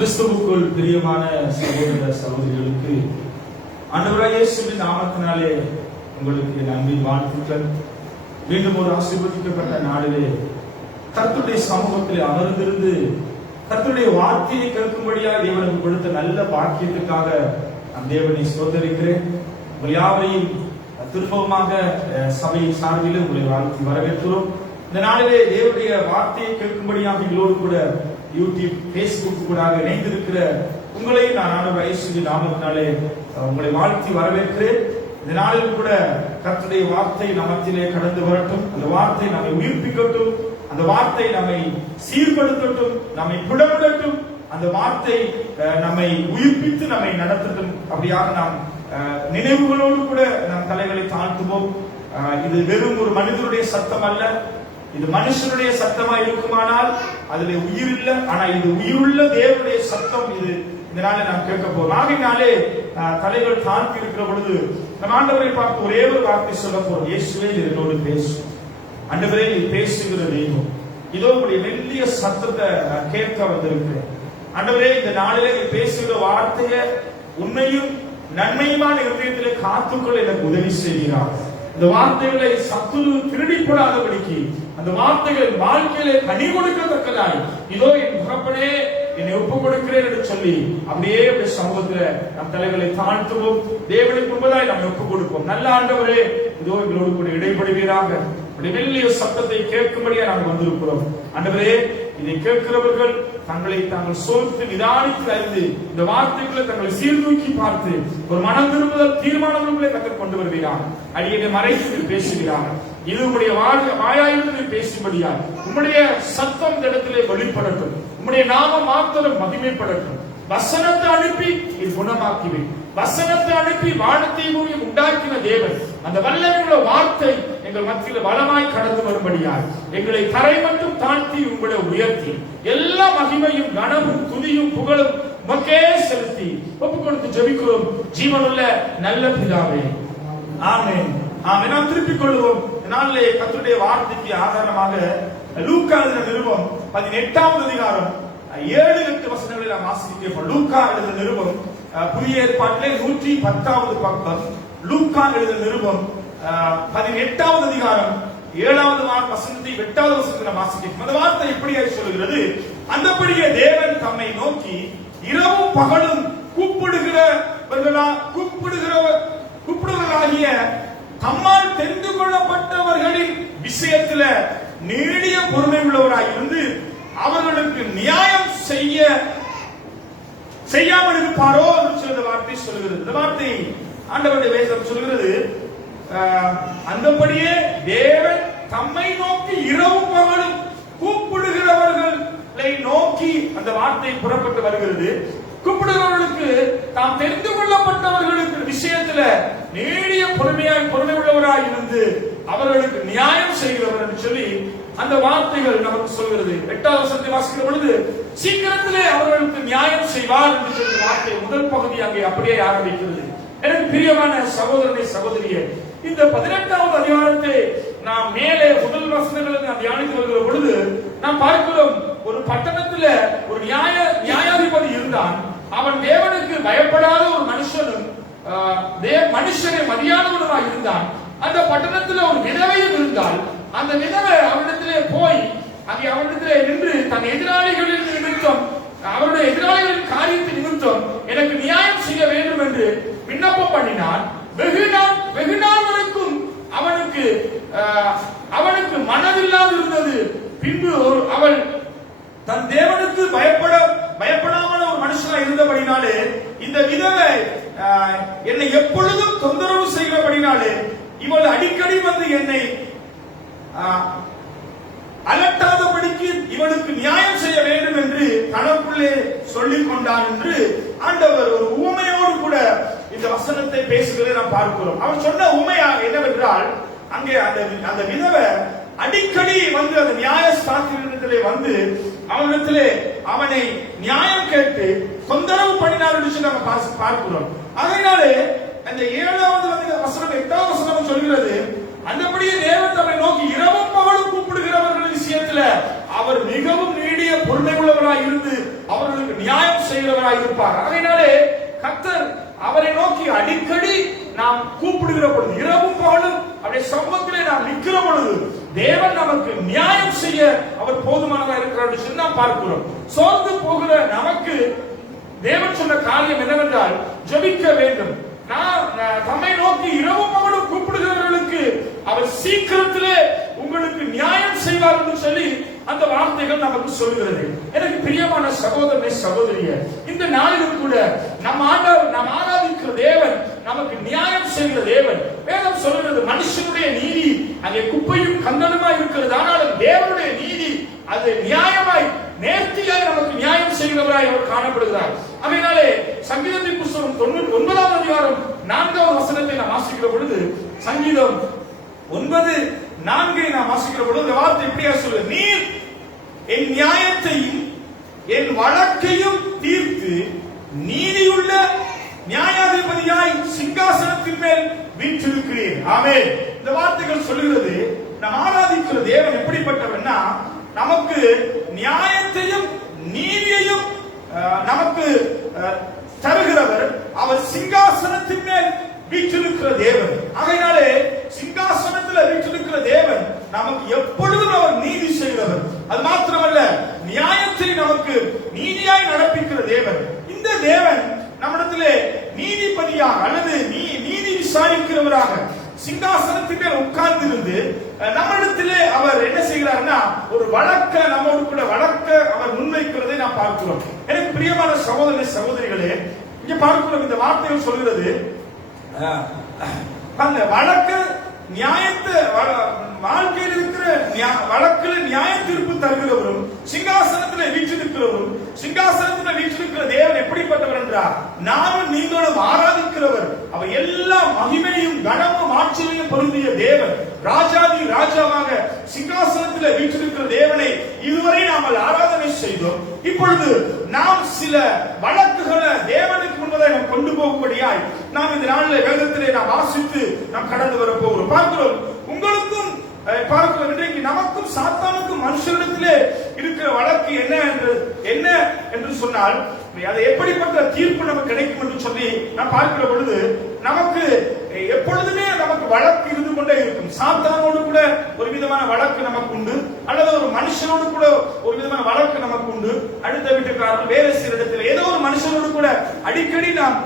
கிறிஸ்துவுக்குள் பிரியமான சகோதர சகோதரிகளுக்கு ஆண்டவராகிய இயேசுவின் நாமத்தினாலே உங்களுக்கு அன்பின் வாழ்த்துக்கள். மீண்டும் ஒரு ஆசீர்வதிக்கப்பட்ட நாளிலே கர்த்தருடைய சமூகத்தில் அமர்ந்திருந்து கர்த்தருடைய வார்த்தையை கேட்கும்படியாக தேவனுக்கு கொடுத்த நல்ல பாக்கியத்துக்காக நான் தேவனை ஸ்தோத்தரிக்கிறேன். உங்கள் யாவரையும் திரும்பமாக சபையின் சார்பில் உங்களை வாழ்த்தி வரவேற்கிறோம். இந்த நாளிலே தேவனுடைய வார்த்தையை கேட்கும்படியாக எங்களோடு கூட யூடியூப், பேஸ்புக் கூட இணைந்திருக்கிற உங்களையும் நான் ஆண்டவர் இயேசுவின் நாமத்தினாலே உங்களை வாழ்த்தி வரவேற்கிறேன். இந்த நாளில் கூட கர்த்தருடைய வார்த்தை நமத்திலே கடந்து வரட்டும். அந்த வார்த்தை நம்மை உயிர்ப்பிக்கட்டும். அந்த வார்த்தை நம்மை சீர்படுத்தட்டும், நம்மை புடமிடட்டும். அந்த வார்த்தை நம்மை உயிர்ப்பித்து நம்மை நடத்தட்டும். அப்படியாக நாம் நினைவுகளோடு கூட நம் தலைகளை தாழ்த்துவோம். இது வெறும் ஒரு மனிதனுடைய சத்தம் அல்ல, இது மனுஷனுடைய சத்தமா இருக்குமானால் அதுல உயிர் இல்லை. ஆனா இது உயிருள்ள தேவனுடைய சத்தம். இது இந்த நாளை நாம் கேட்க போறோம். ஆகையினாலே தலைகள் தாழ்த்தி இருக்கிற பொழுது நம் ஆண்டவரை பார்த்து ஒரே ஒரு வார்த்தை சொல்ல போறோம். இயேசுவே என்னோடு பேசும். ஆண்டவரே நீ பேசுகிற தெய்வம், இதோ உங்களுடைய மெல்லிய சத்தத்தை கேட்க வந்திருக்கிறேன். ஆண்டவரே இந்த நாளிலே நீ பேசுகிற வார்த்தையை உண்மையும் நன்மையுமான இதயத்திலே காத்துக்கொள்ள எனக்கு உதவி செய்கிறார். இந்த வார்த்தைகளை சத்துரு திருடிப்படாதபடிக்கு அந்த வார்த்தைகள் வாழ்க்கையிலே கனி கொடுக்கத்தக்கதாய் இதோ என் முகப்பனே என்னை ஒப்புக் கொடுக்கிறேன் என்று சொல்லி அப்படியே சமூகத்துல நம் தலைகளை தாழ்த்துவோம். தேவனுக்கு முன்பதாய் நம்ம ஒப்புக் கொடுப்போம். நல்ல ஆண்டவரே, இதோ எங்களோடு கூட இடைப்படுவீராக. மெல்லிய சத்தத்தை கேட்கும்படியா நாங்கள் வந்திருக்கிறோம். ஆண்டவரே, இதை கேட்கிறவர்கள் தங்களை தாங்கள் சோர்த்து நிதானித்து அறிந்து இந்த வார்த்தைகளை தங்களை சீர்தூக்கி பார்த்து ஒரு மனம் திரும்புதல் தீர்மானங்களை கற்றுக் கொண்டு வருகிறார். அடியை மறைத்து பேசுகிறார். இது உங்களுடைய வாயாயிருந்து பேசும்படியா உங்களுடைய சத்தம் இந்த இடத்திலே வெளிப்படட்டும். உங்களுடைய நாம மாத்திரம் மகிமைப்படட்டும். வசனத்தை அனுப்பி இது குணமாக்கிவே. வசனத்தை அனுப்பி வானத்தை பூமியை உண்டாக்கின தேவன் அந்த வல்லமையுள்ள வார்த்தை எங்கள் மத்தியில் பலமாய் கடந்து வரும்படியாய் எங்களை தரை மட்டும் தாழ்த்தி உங்களை உயர்த்தி எல்லா மகிமையும் கனமும் துதியும் புகழும் மக்கே செலுத்தி ஒப்புக் கொடுத்து ஜெபிக்கிறோம் ஜீவனுள்ள நல்ல பிதாவே, ஆமென். ஆமென். நாம் திருப்பிக் கொள்வோம். நாளிலே கர்த்தருடைய வார்த்தைக்கு ஆதாரமாக லூக்கா எழுதின நிருபம் 18வது அதிகாரம் 7-8 வசனங்களை நாம் வாசிக்கிறோம். லூக்கா எழுதின நிருபம் புதிய ஏற்பாட்டிலே 110வது பக்கம். லூக்கா எழுதின நிருபம் 18வது அதிகாரம் 7வது வசனத்தை 8வது வசனத்தை வாசிக்கிறோம். அந்த வார்த்தை இப்படியாய் சொல்கிறது: அந்தபடியே தேவன் தம்மை நோக்கி இரவும் பகலும் கூப்பிடுகிறவர்களாகிய தம்மால் தெரிந்து கொள்ளப்பட்டவர்களின் விஷயத்துல நீடிய பொறுமை உள்ளவராய் இருந்து அவர்களுக்கு நியாயம் செய்யாமல் இருப்பாரோ என்று சொல்ற வார்த்தை சொல்கிறது. இந்த வார்த்தை ஆண்டவருடைய வேதம் சொல்கிறது. அந்தபடியே தேவன் தம்மை நோக்கி இரவும் பகலும் கூப்பிடுகிறவர்களை நோக்கி அந்த வார்த்தை புறப்பட்டு வருகிறது. கூப்பிடுகிறவர்களுக்கு தாம் தெரிந்து கொள்ளப்பட்டவர்களுக்கு விஷயத்துல நீடிய பொறுமை உள்ளவராய் இருந்து அவர்களுக்கு நியாயம் செய்கிறவர் என்று சொல்லி அந்த வார்த்தைகள் நமக்கு சொல்கிறது. 8வது வசனத்தை வாசிக்கிற பொழுது சீக்கிரத்திலே அவர்களுக்கு நியாயம் செய்வார் என்று சொல்லி வார்த்தை முதல் பகுதி அங்கே அப்படியே ஆரம்பிக்கிறது. எனக்கு பிரியமான சகோதரனை சகோதரியே, இந்த 18வது அதிகாரத்தை நாம் மேலே முதல் வசனங்களை நாம் தியானித்து வருகிற பொழுது நாம் பார்க்கிறோம், ஒரு பட்டணத்துல ஒரு நியாயாதிபதி இருந்தான். அவன் தேவனுக்கு பயப்படாத ஒரு மனுஷனும் மனுஷனை மதியானவனுமாய் இருந்தான். அந்த பட்டணத்துல ஒரு விதவையும் இருந்தால் அந்த விதவை அவனிடத்திலே போய் அங்கே அவனிடத்திலே நின்று தன் எதிராளிகளின் நிமித்தம் அவருடைய எதிராளிகளின் காரியத்தின் நிமித்தம் எனக்கு நியாயம் செய்ய வேண்டும் என்று விண்ணப்பம் பண்ணினான். வெகு நாள் வரைக்கும் அவனுக்கு மனதில்லாது இருந்தது. பின்பு அவள் தன் தேவனுக்கு பயப்படாமல் ஒரு மனுஷனாக இருந்தபடினாலே இந்த விதவை என்னை எப்பொழுதும் தொந்தரவு செய்கிறபடினாலே இவள் அடிக்கடி வந்து என்னை அலட்டாதபடிக்கு இவனுக்கு நியாயம் செய்ய வேண்டும் என்று தனக்குள்ளே சொல்லிக் கொண்டான் என்று ஆண்டவர் ஒரு உவமையோடு கூட இந்த வசனத்தை பேசுகிறதை நாம் பார்க்கிறோம். அவர் சொன்ன உண்மையா என்னவென்றால், அங்கே அந்த விதவை அடிக்கடி வந்து அந்த நியாயஸ்தானத்திலே வந்து அவனிடத்திலே அவனை நியாயம் கேட்டு தொந்தரவு பண்ணினார் என்று நம்ம பார்க்கிறோம். அதனாலே அந்த 7வது வசனம் 8வது வசனம் சொல்கிறது, அந்தபடியே தேவன் தம்மை நோக்கி இரவும் பகலும் கூப்பிடுகிறவர்கள் விஷயத்துல அவர் மிகவும் நீடிய நீடிய பொறுமை உள்ளவராய் இருந்து அவர்களுக்கு நியாயம் செய்கிறவராய் இருப்பார். அதனாலே கர்த்தர் அவரை நோக்கி அடிக்கடி நாம் கூப்பிடுகிற பொழுது, இரவும் பகலும் அவருடைய சமூகத்திலே நாம் நிற்கிற பொழுது, தேவன் நமக்கு நியாயம் செய்ய அவர் போதுமானதாக இருக்கிறார் என்று நாம் பார்க்கிறோம். சோர்ந்து போகிற நமக்கு தேவன் சொன்ன காரியம் என்னவென்றால், ஜெபிக்க வேண்டும். தம்மை நோக்கி இரவும் பகலும் கூப்பிடுகிறவர்களுக்கு அவர் சீக்கிரத்திலே உங்களுக்கு நியாயம் செய்வார் என்று சொல்லி அந்த வார்த்தைகள் நமக்கு சொல்கிறது. எனக்கு பிரியமான சகோதரனே, சகோதரிய, இந்த நாளிலும் கூட நாம் ஆராதிக்கிற தேவன் நமக்கு நியாயம் செய்கிற தேவன். வேதம் சொல்கிறது, மனுஷனுடைய நீதி அங்கே குப்பையும் கந்தனுமாய் இருக்கிறது, ஆனாலும் தேவனுடைய நீதி அது நியாயமாய் நேர்த்தியாய் நமக்கு நியாயம் செய்கிறவராய் அவர் காணப்படுகிறார். அதனாலே சங்கீதத்தின் புத்தகம் 99ஆம் அதிகாரம் 4ஆவது வசனத்தை நாம் வாசிக்கிற பொழுது, சங்கீதம் 9:4 நாம் வாசிக்கிற பொழுது இந்த வார்த்தை இப்படியா சொல்லுது, நீர் என் நியாயத்தையும் என் வழக்கையும் தீர்த்து நீதியுள்ள நியாயாதிபதியாய் சிங்காசனத்தின் மேல் வீற்றிருக்கிறீர். ஆமென். இந்த வார்த்தைகள் சொல்லுகிறது, நாம் ஆராதிக்கிற தேவன் எப்படிப்பட்டவர்னா, நமக்கு நியாயத்தையும் நீதியையும் நமக்கு தருகிறவர். அவர் சிங்காசனத்தின் மேல் வீற்றிருக்கிற தேவன். ஆகையினாலே சிங்காசனத்தில் வீற்றிருக்கிற தேவன் நமக்கு எப்பொழுதும் அவர் நீதி செய்கிறவர். அது மாத்திரமல்ல, நியாயத்தை நமக்கு நீதியாய் நடப்பிக்கிற தேவன். இந்த தேவன் நம்மிடத்திலே நீதிபதியாக அல்லது நீதி விசாரிக்கிறவராக சிங்காசனத்திலே உட்கார்ந்து இருந்து நம்மிடத்திலே அவர் என்ன செய்கிறார்னா, ஒரு வழக்க நம்மோடு கூட வழக்க அவர் முன்வைக்கிறதை நாம் பார்க்கிறோம். எனக்கு பிரியமான சகோதர சகோதரிகளே, இங்க பார்க்கிறோம், இந்த வார்த்தைகள் சொல்கிறது, வழக்கு நியாயத்தை வாழ்க்கையில் இருக்கிற வழக்கில் நியாய தீர்ப்பு தருகிறவரும் சிங்காசனத்தில் வீற்றிருக்கிறவரும் சிங்காசனத்தில் வீற்றிருக்கிற தேவன் எப்படிப்பட்டவர் என்றார், நானும் நீங்களும் ஆராதிக்கிறவர். அவர் எல்லா மகிமையும் கனமும் ஆட்சியையும் பொருந்திய தேவன். ராஜாதி ராஜாவாக சிங்காசனத்தில் வீற்றிருக்கிற தேவனை இதுவரை நாம் ஆராதனை செய்தோம். இப்பொழுது நாம் சில வழக்குகளை தேவனுக்கு முன்பதாக நாம் கொண்டு போகும்படியாய் நாம் இந்த நாளில் வேதத்திலே நாம் வாசித்து நாம் கடந்து வர போகிறோம். பார்க்கிறோம், உங்களுக்கும் பார்க்கிறோம், இன்றைக்கு நமக்கும் சாத்தானுக்கும் மனுஷனிடத்திலே இருக்கிற வழக்கு என்ன என்று சொன்னால், அது எப்படிப்பட்ட தீர்ப்பு நமக்கு கிடைக்கும் என்று சொல்லி நாம் பார்க்கிற பொழுது, நமக்கு எப்பொழுதுமே நமக்கு வழக்கு இருந்து கொண்டே இருக்கும். சாத்தானோடு கூட ஒரு விதமான வழக்கு நமக்கு உண்டு, அல்லது ஒரு மனுஷனோடு கூட ஒரு விதமான வழக்கு நமக்கு உண்டு. அடுத்த வீட்டுக்காரர்கள் வேலை செய்கிற இடத்துல ஏதோ ஒரு மனுஷனோடு கூட அடிக்கடி நாம்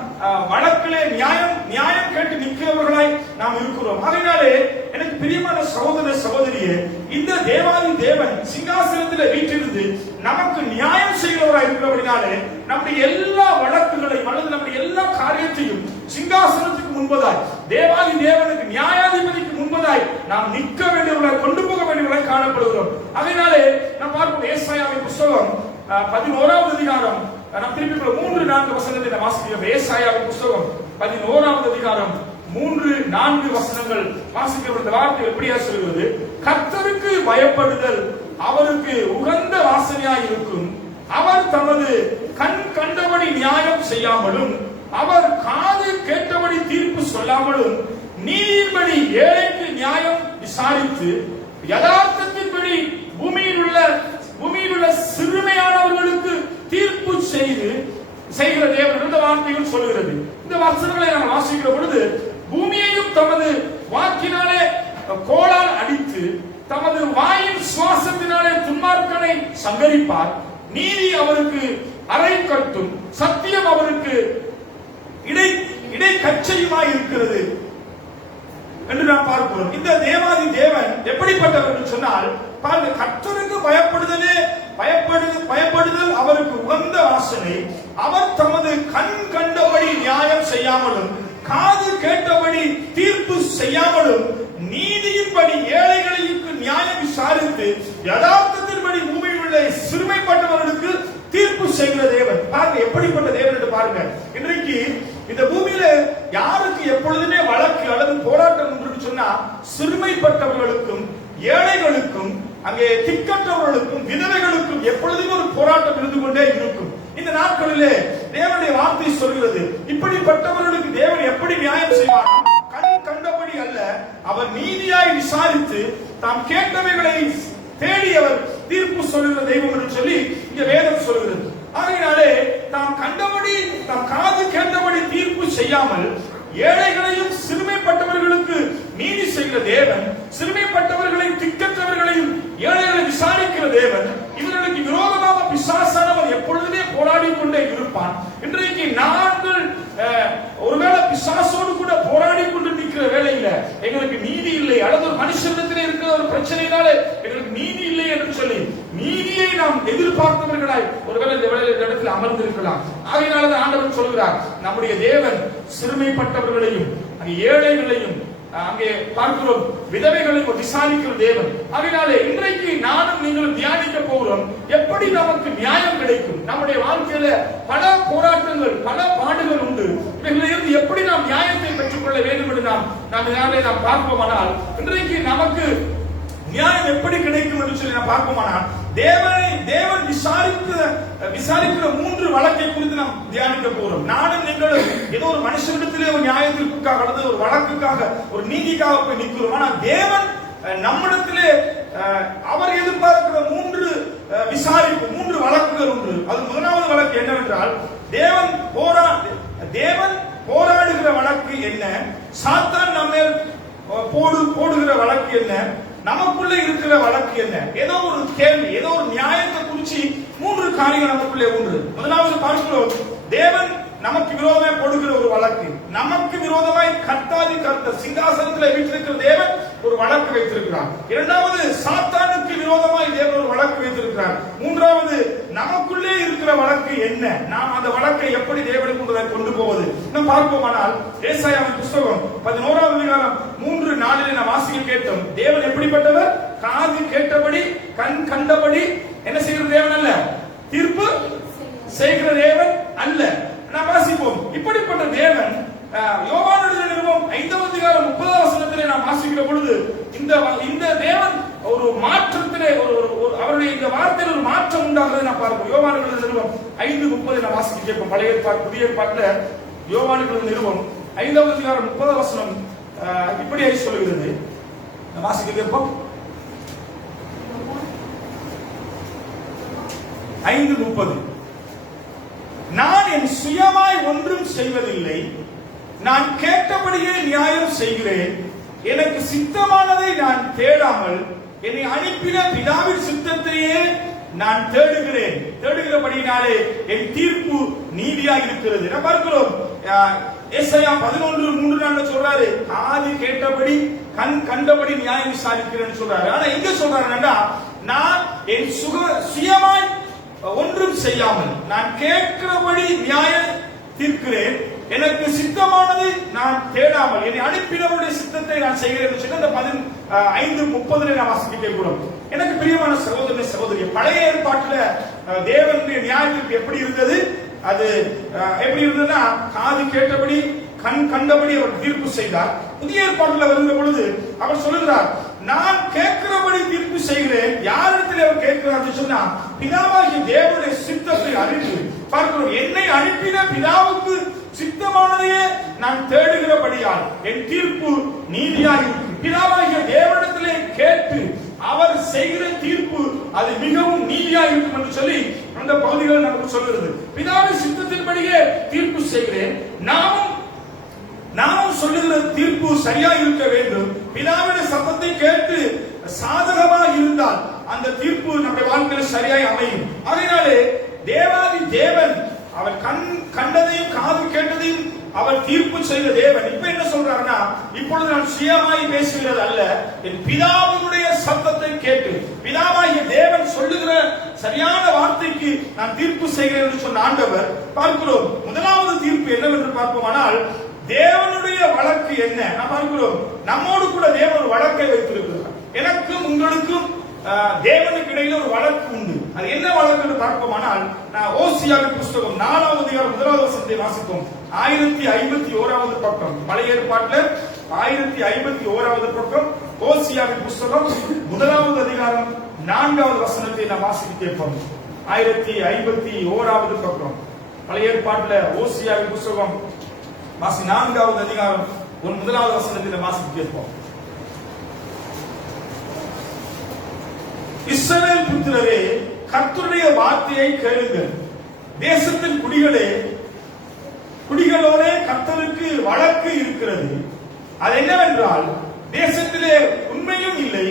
வழக்கிலே நியாயம் கேட்டு நிற்கிறவர்களாய் நாம் இருக்கிறோம். அதனாலே எனக்கு பிரியமான சகோதர சகோதரியே, இந்த தேவாதி தேவன் சிங்காசனத்தில் வீற்றிருந்து நமக்கு நியாயம் செய்கிறவராய் இருக்கிறபடினாலே நம்முடைய எல்லா வழக்குகளையும் அல்லது நம்முடைய எல்லா காரியத்தையும் சிங்காசனத்துக்கு முன்பதாய் தேவாதி தேவனுக்கு நியாயாதிபதிக்கு முன்பதாய் நாம் நிற்க வேண்டியவர்களாய் கொண்டு போக வேண்டியவர்களாய் காணப்படுகிறோம். அதனாலே நாம் பார்ப்போம், ஏசாயாவின் புத்தகம் 11ஆவது அதிகாரம், நாம் திருப்பி 3-4 வசனத்தை நாம் வாசிக்கிறோம். ஏசாயாவின் புத்தகம் 11ஆவது அதிகாரம் 3-4 வசனங்கள் வாசிக்கிற வார்த்தை எப்படியா சொல்கிறது, கர்த்தருக்கு பயப்படுதல் அவருக்கு உகந்த வாசனையாய் இருக்கும். அவர் தமது கண் கண்டபடி நியாயம் செய்யாமலும் அவர் காது கேட்டபடி தீர்ப்பு சொல்லாமலும் நீதியின்படி ஏழைக்கு நியாயம் விசாரித்து யதார்த்தத்தின்படி பூமியில் உள்ள சிறுமையானவர்களுக்கு தீர்ப்பு செய்கிற தேவன் இந்த வார்த்தைகள் சொல்கிறது. இந்த வசனங்களை நாம் வாசிக்கிற பொழுது, பூமியையும் தமது வாக்கினாலே கோளால் அடித்து தமது வாயின் சுவாசத்தினாலே துன்மார்க்கனை சங்கரிப்பார். நீதி அவருக்கு அரை கட்டும், சத்தியம் அவருக்கு இடை கச்சையுமாய் இருக்கிறது என்று நாம் பார்க்கிறோம். இந்த தேவாதி தேவன் எப்படிப்பட்டவர் என்று சொன்னால், கர்த்தருக்கு பயப்படுதல் அவருக்கு உகந்த வாசனை. அவர் தமது கண் கண்டபடி நியாயம் செய்யாமலும் காது கேட்டபடி தீர்ப்பு செய்யாமலும் நீதியின்படி ஏழைகளுக்கு நியாயம் விசாரித்து யதார்த்தத்தின்படி பூமியில் உள்ள சிறுமைப்பட்டவர்களுக்கு தீர்ப்பு செய்கிற தேவன். பாருங்க எப்படிப்பட்ட தேவன் என்று பாருங்க. இன்றைக்கு இந்த பூமியில யாருக்கு எப்பொழுதுமே வழக்கு அல்லது போராட்டம் என்று சொன்னா, சிறுமைப்பட்டவர்களுக்கும் ஏழைகளுக்கும் அங்கே திக்கற்றவர்களுக்கும் விதவைகளுக்கும் எப்பொழுதுமே ஒரு போராட்டம் இருந்து கொண்டே இருக்கும். இந்த நாட்களிலே தேவனுடைய வார்த்தை சொல்கிறது, இப்படிப்பட்டவர்களுக்கு தேவன் எப்படி நியாயம் செய்வார், கண் கண்டபடி அல்ல, அவர் நீதியாய் விசாரித்து தாம் கேட்டவைகளை தேடி அவர் தீர்ப்பு சொல்லுகிற தெய்வம் என்று சொல்லி இங்க வேதம் சொல்கிறது. ஆகையினாலே தாம் கண்டபடி தாம் காது கேட்டபடி தீர்ப்பு செய்யாமல் ஏழைகளையும் சிறுமைப்பட்டவர்களுக்கு நீதி செய்கிற தேவன், சிறுமைப்பட்டவர்களை திக்கற்றவர்களையும் ஏழைகளை விசாரிக்கிற தேவன், இவர்களுக்கு விரோதமாக பிசாசானவன் எப்பொழுதுமே போராடி கொண்டே இருப்பான். இன்றைக்கு நாங்கள் ஒருவேளை பிசாசோடு கூட போராடி கொண்டு நிற்கிற வேளையில எங்களுக்கு நீதி இல்லை, அல்லது ஒரு மனுஷனிடத்திலே இருக்கிற ஒரு பிரச்சனையினாலே எங்களுக்கு நீதி இல்லை என்று சொல்லி நீதியை நாம் எதிர்பார்த்தவர்களாய் ஒருவேளை இந்த வேளையில் இந்த இடத்தில் அமர்ந்திருக்கலாம். ஆகையினால்தான் ஆண்டவர் சொல்கிறார், நம்முடைய தேவன் சிறுமைப்பட்டவர்களையும் ஏழைகளையும் அங்கே பார்க்கிறோம், விதவைகளையும் விசாரிக்கிற தேவன். அதனாலே இன்றைக்கு நானும் நீங்களும் தியானிக்க போகிறோம், எப்படி நமக்கு நியாயம் கிடைக்கும். நம்முடைய வாழ்க்கையில பல போராட்டங்கள், பல பாடுகள் உண்டு. இவைகளிலிருந்து எப்படி நாம் நியாயத்தை பெற்றுக்கொள்ள வேண்டும் என்று நாம் பார்ப்போமானால், இன்றைக்கு நமக்கு நியாயம் எப்படி கிடைக்கும் என்று சொல்லி நாம் பார்ப்போமானால், தேவன் விசாரிக்கிற 3 வழக்கை குறித்து நாம் தியானிக்க போறோம். நானும் நீங்களும் ஏதோ ஒரு மனுஷனிடத்திலே ஒரு நியாயத்திற்காக அல்லது ஒரு வழக்குக்காக ஒரு நீதிக்காக போய் நிற்கிறோம். ஆனால் தேவன் நம்மிடத்திலே அவர் எதிர்பார்க்கிற 3 வழக்குகள் உண்டு. அது முதலாவது வழக்கு என்னவென்றால், தேவன் போராடுகிற வழக்கு என்ன, சாத்தான் நம்ம போடுகிற வழக்கு என்ன, நமக்குள்ளே இருக்கிற வழக்கு என்ன. ஏதோ ஒரு கேள்வி, ஏதோ ஒரு நியாயத்தை குறிச்சு 3 காரியங்கள் நமக்குள்ளே உண்டு. முதலாவது பார்க்கிறோம், தேவன் நமக்கு விரோதமாய் போடுகிற ஒரு வழக்கு. நமக்கு விரோதமாய் கர்த்தாதி கர்த்தர் சிங்காசனத்தில் வீற்றிருக்கிற தேவன் ஒரு வழக்கு வைத்திருக்கிறார். இரண்டாவது, சாத்தானுக்கு விரோதமாய் தேவன் ஒரு வழக்கு வைத்திருக்கிறார். மூன்றாவது, நமக்குள்ளே இருக்கிற வழக்கு என்ன, நாம் அந்த வழக்கை எப்படி தேவனுக்கு கொண்டு போவது நாம் பார்ப்போமானால், ஏசாயாவின் புத்தகம் 11ஆம் அதிகாரம் 3-4 நாம் வாசிக்க கேட்டோம். தேவன் எப்படிப்பட்டவர்? காது கேட்டபடி கண் கண்டபடி என்ன செய்கிற தேவன் அல்ல, தீர்ப்பு செய்கிற தேவன் அல்ல. நாம் வாசிப்போம், இப்படிப்பட்ட தேவன் யோவானுடைய நிருபம் 5ஆம் அதிகாரம் 30ஆம் வசனத்திலே நாம் வாசிக்கிற பொழுது இந்த தேவன் ஒரு மாற்றத்திலே அவருடைய இந்த வார்த்தையில் ஒரு மாற்றம் உண்டாகிறதை நாம் பார்ப்போம். யோவானுடைய நிருபம் 5:30 நாம் வாசிக்க கேட்போம். பழைய ஏற்பாடு புதிய ஏற்பாட்டுல யோவானுடைய நிருபம் 5ஆம் அதிகாரம் 30ஆம் வசனம் இப்படியாக சொல்கிறது. நாம் வாசிக்க கேட்போம். 5:30, நான் என் சுயமாய் ஒன்றும் செய்வதில்லை, நான் கேட்டபடியே நியாயம் செய்கிறேன். எனக்கு சித்தமானதை நான் தேடாமல் என்னை அனுப்பின பிதாவின் சித்தத்தையே நான் தேடுகிறேன். தேடுகிறபடினாலே என் தீர்ப்பு நீதியாக இருக்கிறது. நான் பார்க்கிறோம், ஏசாயா 11:3 சொல்றாரு, காது கேட்டபடி கண் கண்டபடி நியாயம் விசாரிக்கிறேன்னு சொல்றாரு. ஆனா எங்க சொல்றாருன்னா, நான் என் சுயமாய் ஒன்றும் செய்யாமல் நான் கேட்கிறபடி நியாயம் தீர்க்கிறேன். எனக்கு சித்தமானது நான் தேடாமல் என்னை அனுப்பினவருடைய சித்தத்தை நான் செய்கிறேன் சொல்லி அந்த 5:30 நான் வாசிக்க கூடும். எனக்கு பிரியமான சகோதரனே சகோதரி, பழைய ஏற்பாட்டுல தேவனுடைய நியாயத்திற்கு எப்படி இருந்தது? அது எப்படி இருந்ததுன்னா, காது கேட்டபடி கண் கண்டபடி அவர் தீர்ப்பு செய்தார். புதிய ஏற்பாட்டுல வருகிற பொழுது அவர் சொல்லுகிறார், நான் கேட்கிறபடி தீர்ப்பு செய்கிறேன். யாரிடத்தில் அவர் கேட்கிறார் சொன்னா, பிதாவாகிய தேவனுடைய சித்தத்தை அறிந்து பார்க்கிறோம். என்னை அனுப்பின பிதாவுக்கு சித்தமானதையே நான் தேடுகிறபடியால் என் தீர்ப்பு நீதியாக இருக்கும். பிதாவாகிய தேவனிடத்திலே கேட்டு அவர் செய்கிற தீர்ப்பு அது மிகவும் நீதியாக இருக்கும் என்று சொல்லி அந்த பகுதிகள் நமக்கு சொல்கிறது. பிதாவின் சித்தத்தின்படியே தீர்ப்பு செய்கிறேன். நாமும் சொல்லுகிற தீர்ப்பு சரியா இருக்க வேண்டும். பிதாவின் சத்தத்தை கேட்டு சாதகமாக இருந்தால் அந்த தீர்ப்பு நம்முடைய வாழ்க்கையில் சரியாய் அமையும். அதனாலே தேவாதி தேவன் அவர் கண்டதையும் காது கேட்டதையும் அவர் தீர்ப்பு செய்த தேவன் இப்ப என்ன சொல்றாருன்னா, இப்பொழுது நான் சுயமாய் பேசுகிறது அல்ல, என் பிதாவினுடைய சத்தத்தை கேட்டு பிதாவாகிய தேவன் சொல்லுகிற சரியான வார்த்தைக்கு நான் தீர்ப்பு செய்கிறேன் என்று சொன்ன ஆண்டவர் பார்க்கிறோம். முதலாவது தீர்ப்பு என்னவென்று பார்ப்போமானால், தேவனுடைய வழக்கு என்ன நாம் பார்க்கிறோம். நம்மோடு கூட தேவன் ஒரு வழக்கை வைத்திருக்கிறார். எனக்கும் உங்களுக்கும் தேவனுக்கு இடையில ஒரு வழக்கு உண்டு. அது என்ன வழக்கு என்று பார்ப்போமானால், ஓசியாவின் புத்தகம் 4ஆம் அதிகாரம் 1வது வசனத்தை வாசிப்போம். 1051வது பக்கம், பழைய ஏற்பாட்டில் 1051வது பக்கம், ஓசியாவின் புத்தகம் 1வது அதிகாரம் 4வது வசனத்தை நாம் வாசிக்க கேட்போம். 1051வது பக்கம், பழைய ஏற்பாட்டில் ஓசியாவின் புத்தகம் 4வது அதிகாரம் 1வது வசனத்தை வாசிக்க கேட்போம். இஸ்ரவேல் புத்திரரே, கர்த்தருடைய வார்த்தையை கேளுங்கள். தேசத்தின் குடிகளோட கர்த்தருக்கு வழக்கு இருக்கிறது. அது என்னவென்றால், தேசத்திலே உண்மையும் இல்லை,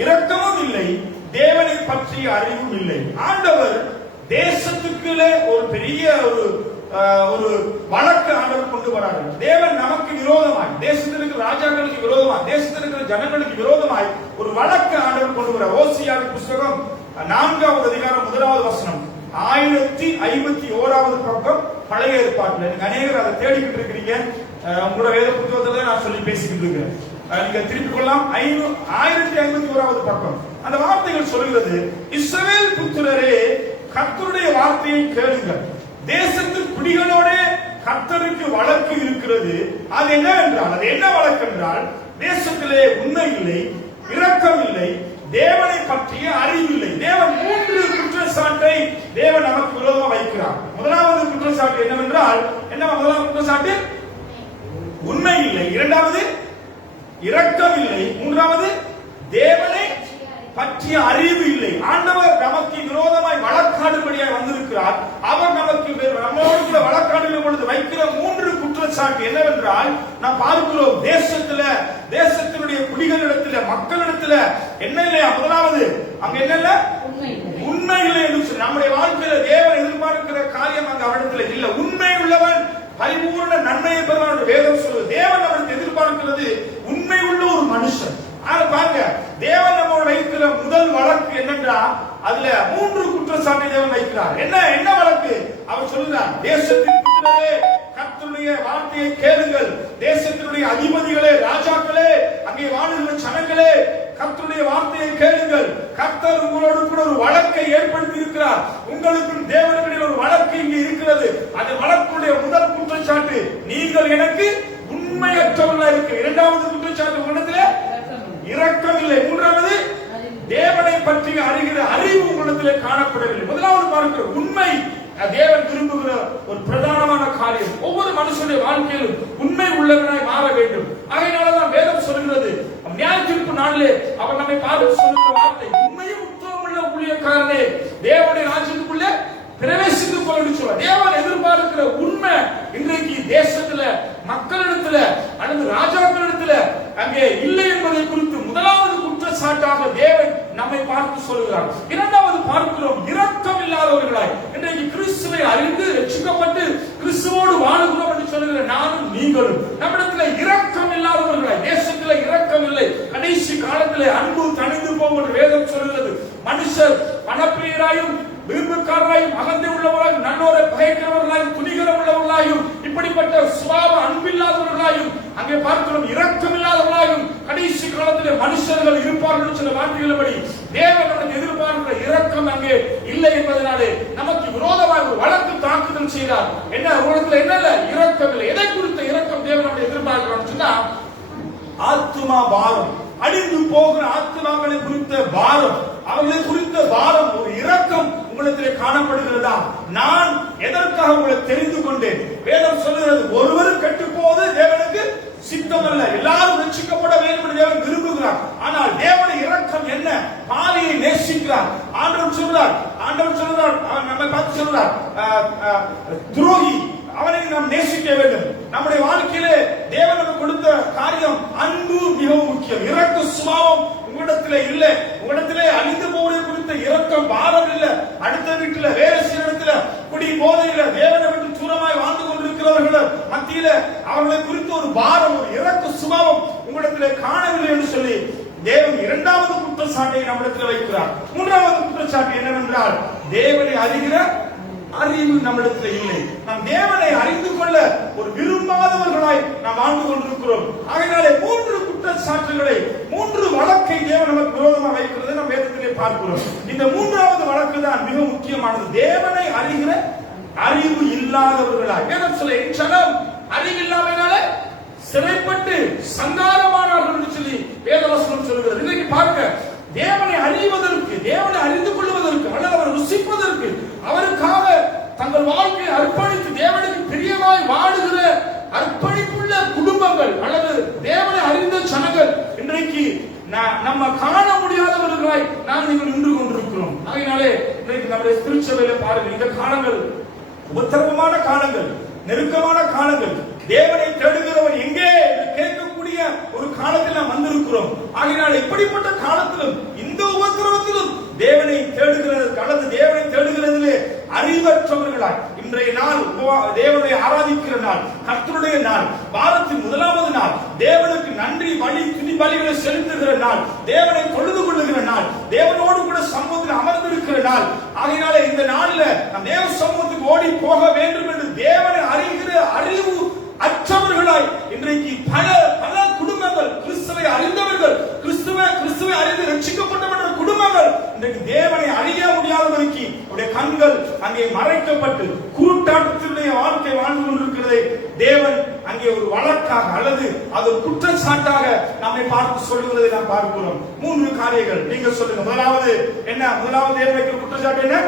இரக்கமும் இல்லை, தேவனை பற்றிய அறிவும் இல்லை. ஆண்டவர் தேசத்துக்குள்ளே ஒரு பெரிய ஒரு வழக்கு ஆண்டவர் கொண்டு வராரு. தேவன் நமக்கு விரோதமாய், தேசத்தில் இருக்கிற ராஜாக்களுக்கு விரோதமாய், தேசத்தில் இருக்கிற ஜனங்களுக்கு விரோதமாய் ஒரு வழக்கு ஆண்டவர் கொண்டு வரார். ஓசியாவின் புஸ்தகம் 4வது அதிகாரம் 1வது வசனம், 1051வது பக்கம் பழைய ஏற்பாட்டுல. நீங்க அநேகர் அதை தேடிக்கிட்டு இருக்கிறீங்க. உங்களோட வேத புத்தகத்துல நான் சொல்லி பேசிக்கிட்டு இருக்கேன். நீங்க திருப்பிக் கொள்ளலாம். 1051வது பக்கம். அந்த வார்த்தைகள் சொல்கிறது, இஸ்ரவேல் புத்திரரே, கர்த்தருடைய வார்த்தையை கேளுங்கள். தேசத்தின் குடிகளோட கர்த்தருக்கு வழக்கு இருக்கிறது. அது என்னவென்றால், அது என்ன வழக்கு என்றால், தேசத்திலே உண்மை இல்லை, இரக்கம் இல்லை, தேவனை பற்றிய அறிவில்லை. தேவன் 3 குற்றச்சாட்டை தேவன் நமக்கு விரோதமாக வைக்கிறார். முதலாவது குற்றச்சாட்டு என்னவென்றால், என்ன முதலாவது குற்றச்சாட்டு? உண்மை இல்லை. இரண்டாவது இரக்கம் இல்லை. மூன்றாவது தேவனை பற்றிய அறிவு இல்லை. ஆண்டவர் நமக்கு விரோதமாய் வழக்காடுபடியாய் வந்திருக்கிறார். அவர் நமக்கு நம்மோடு வழக்காடுகள் பொழுது வைக்கிற 3 குற்றச்சாட்டு என்னவென்றால், நாம் பார்க்கிறோம், தேசத்தினுடைய குடிகளிடத்துல, மக்களிடத்துல என்ன இல்லையா? முதலாவது அங்க என்ன இல்ல? உண்மை இல்லை என்று சொல்லி நம்முடைய வாழ்க்கையில தேவன் எதிர்பார்க்கிற காரியம் அங்க அவரிடத்துல இல்ல. உண்மை உள்ளவன் பரிபூர்ண நன்மையை பெறுவான் வேதம் சொல்லுது. தேவன் அவருக்கு எதிர்பார்க்கிறது உண்மை உள்ள ஒரு மனுஷன். பாருங்க, தேவன் நம்மோட வைக்கிற முதல் வழக்கு என்னன்றா, அதுல 3 குற்றச்சாட்டை தேவன் வைக்கிறார். என்ன வழக்கு? அவர் சொல்லுகிறார், தேசத்தின் புத்திரரே, கர்த்தருடைய வார்த்தையை கேளுங்கள். தேசத்தினுடைய அதிபதிகளே, ராஜாக்களே, அங்கே வாழுகிற ஜனங்களே, கர்த்தருடைய வார்த்தையை கேளுங்கள். கர்த்தர் உங்களோடு கூட ஒரு வழக்கை ஏற்படுத்தி இருக்கிறார். உங்களுக்கும் தேவனுடைய ஒரு வழக்கு இங்கே இருக்கிறது. அந்த வழக்குடைய முதல் குற்றச்சாட்டு, நீங்கள் எனக்கு உண்மையற்றவர்களா இருக்கு. இரண்டாவது குற்றச்சாட்டு, உங்களிடத்திலே இரக்கம் இல்லை. மூன்றாவது தேவனை பற்றி அறிகிற அறிவு உங்களிடத்திலே காணப்படவில்லை. முதலாவது பார்க்கிற உண்மை தேவன் விரும்புகிற ஒரு பிரதானமான காரியம். ஒவ்வொரு மனுஷனுடைய வாழ்க்கையிலும் உண்மை உள்ளவனாய் மாற வேண்டும். அதனாலதான் வேதம் சொல்கிறது, நியாய தீர்ப்பு நாளிலே அவர் நம்மை பார்த்து சொல்லுகிற வார்த்தை, உண்மையும் உத்தமமுள்ள ஊழியக்காரனே, தேவனுடைய ராஜ்யத்துக்குள்ளே பிரவேசித்து போய் சொல்வார். தேவன் எதிர்பார்க்கிற உண்மை இன்றைக்கு தேசத்துல, மக்களிடத்துல அல்லது ராஜாக்களிடத்துல அங்கே இல்லை என்பதை குறித்து முதலாவது குற்றச்சாட்டாக தேவன் நம்மை பார்த்து சொல்கிறார். இரண்டாவது பார்க்கிறோம், இரக்கம் இல்லாதவர்களாய் இன்றைக்கு கிறிஸ்துவை அறிந்து ரட்சிக்கப்பட்டு கிறிஸ்துவோடு வாழுகிறோம் என்று சொல்லுகிற நானும் நீங்களும் நம்மிடத்துல இரக்கம் இல்லாதவர்களாய், தேசத்துல இரக்கம் இல்லை. கடைசி காலத்திலே அன்பு தணிந்து போகும் என்று வேதம் சொல்கிறது. மனுஷர் பணப்பிரியராயும் விரும்புக்காரராயும் அகந்தை உள்ளவர்களாயும் நல்லோரை பயக்கிறவர்களாயும் துணிகரம் உள்ளவர்களாயும் இப்படிப்பட்ட சுபாவ அன்பில்லாதவர்களாயும் அங்கே பார்க்கிறோம் இரக்கம் இல்லாதவர்களாயும் கடைசி காலத்திலே மனுஷர்கள் இருப்பார்கள் சில வார்த்தைகளபடி தேவன் எதிர்பார்க்கிற இரக்கம் அங்கே இல்லை என்பதனாலே நமக்கு விரோதமாக ஒரு வழக்கு தாக்குதல் செய்தார். என்ன உலகத்தில் என்ன இரக்கம் இல்லை. எதை குறித்த இரக்கம் தேவன் எதிர்பார்க்கிறான்னு சொன்னா, ஆத்துமா பாரம், அழிந்து போகிற ஆத்துமாக்களை குறித்த பாரம், அவர்களை குறித்த பாரம், ஒரு இரக்கம் உங்களிடத்திலே காணப்படுகிறதா? நான் எதற்காக உங்களை தெரிந்து கொண்டேன்? வேதம் சொல்லுகிறது, ஒருவரும் கெட்டு போவது தேவனுக்கு சித்தம் அல்ல, எல்லாரும் ரட்சிக்கப்பட வேண்டும் என்று தேவன் விரும்புகிறார். ஆனால் தேவனுடைய இரக்கம் என்ன? பாவியை நேசிக்கிறார். ஆண்டவர் சொல்றார், நம்மை பார்த்து சொல்றார், துரோகி அவனை நாம் நேசிக்க வேண்டும். நம்முடைய வாழ்க்கையிலே தேவன் நமக்கு கொடுத்த காரியம் அன்பு மிகவும் முக்கியம். இரக்க சுபாவம் உங்களிடத்திலே இல்லை. உங்களிடத்திலே அழிந்து போவதை குறித்த இரக்கம் பாரம் இல்லை. அடுத்த வீட்டில் வேறு சில இடத்துல குடி போதையில தேவனை விட்டு தூரமாய் வாழ்ந்து கொண்டிருக்கிறவர்கள் மத்தியில அவர்களை குறித்த ஒரு பாரம், ஒரு இரக்க சுபாவம் உங்களிடத்திலே காணவில்லை என்று சொல்லி தேவன் இரண்டாவது குற்றச்சாட்டை நம்மிடத்தில் வைக்கிறார். மூன்றாவது குற்றச்சாட்டு என்னவென்றால், தேவனை அறிகிற அறிவு நம்மிடத்தில் இல்லை. நாம் தேவனை அறிந்து கொள்ள ஒரு விரும்பாதவர்களாய் நாம் வாழ்ந்து கொண்டிருக்கிறோம். ஆகையினாலே 3 குற்றச்சாட்டுகளை, 3 வழக்கை தேவன் நமக்கு விரோதமாக வைக்கிறதை நாம் வேதத்திலே பார்க்கிறோம். இந்த 3வது வழக்கு தான் மிக முக்கியமானது. தேவனை அறிகிற அறிவு இல்லாதவர்களாய். வேதம் சொல்ல, என் ஜனம் அறிவில்லாமையினாலே சிறைப்பட்டு சங்காரமானார்கள் என்று சொல்லி வேதவசனம் சொல்கிறது. இன்னைக்கு பார்க்க, தேவனை அறிவதற்கு, தேவனை அறிந்து கொள்வதற்கு அல்லது அவரை ருசிப்பதற்கு அவருக்காக தங்கள் வாழ்க்கையை அர்ப்பணித்து தேவனுக்கு பிரியமாய் வாழுகிற அர்ப்பணிப்புள்ள குடும்பங்கள் அல்லது தேவனை அறிந்த ஜனங்கள் இன்றைக்கு நம்ம காண முடியாதவர்கள் அற்றவர்களாய் நாம் நீங்கள் நின்று கொண்டிருக்கிறோம். அதனாலே இன்றைக்கு நம்முடைய திருச்சபையில பாருங்கள், இந்த காலங்கள் உபத்திரவமான காலங்கள், நெருக்கமான காலங்கள், தேவனை தேடுகிறவன் எங்கே கேட்கக்கூடிய ஒரு காலத்தில் நாம் வந்திருக்கிறோம். ஆகையினால் இப்படிப்பட்ட காலத்திலும் இந்த உபத்திரவத்திலும் தேவனை தேடுகிறது, கடந்து தேவனை தேடுகிறதிலே அறிவற்றவர்களாய் இன்றைய நாள் தேவனை ஆராதிக்கிற நாள், கர்த்தருடைய நாள், வாரத்தின் முதலாவது நாள், தேவனுக்கு நன்றி பலி துதி பலிகளை செலுத்துகிற நாள், தேவனை தொழுது கொள்ளுகிற நாள், தேவனோடு கூட சமூகத்தில் அமர்ந்திருக்கிற நாள். ஆகையினாலே இந்த நாள்ல நம் தேவ சமூகத்துக்கு ஓடி போக வேண்டும் என்று தேவனை அறிகிற அறிவு அற்றவர்களாய் இன்றைக்கு பல பல குடும்பங்கள், கிறிஸ்துவை அறிந்தவர்கள், கிறிஸ்துவை அறிந்து ரட்சிக்கப்பட்டவர்கள் குடும்பங்கள் இன்றைக்கு தேவனை அறிய முடியாதவருக்கு அவருடைய கண்கள் அங்கே மறைக்கப்பட்டு குருட்டாட்டத்தினுடைய வாழ்க்கை வாழ்ந்து கொண்டிருக்கிறதை தேவன் அங்கே ஒரு வழக்காக அல்லது அது ஒரு குற்றச்சாட்டாக நம்மை பார்த்து சொல்லுவதை நாம் பார்க்கிறோம். 3 காரியங்கள் நீங்க சொல்லுங்க. முதலாவது என்ன? முதலாவது தேவன் வைக்கிற குற்றச்சாட்டு என்ன?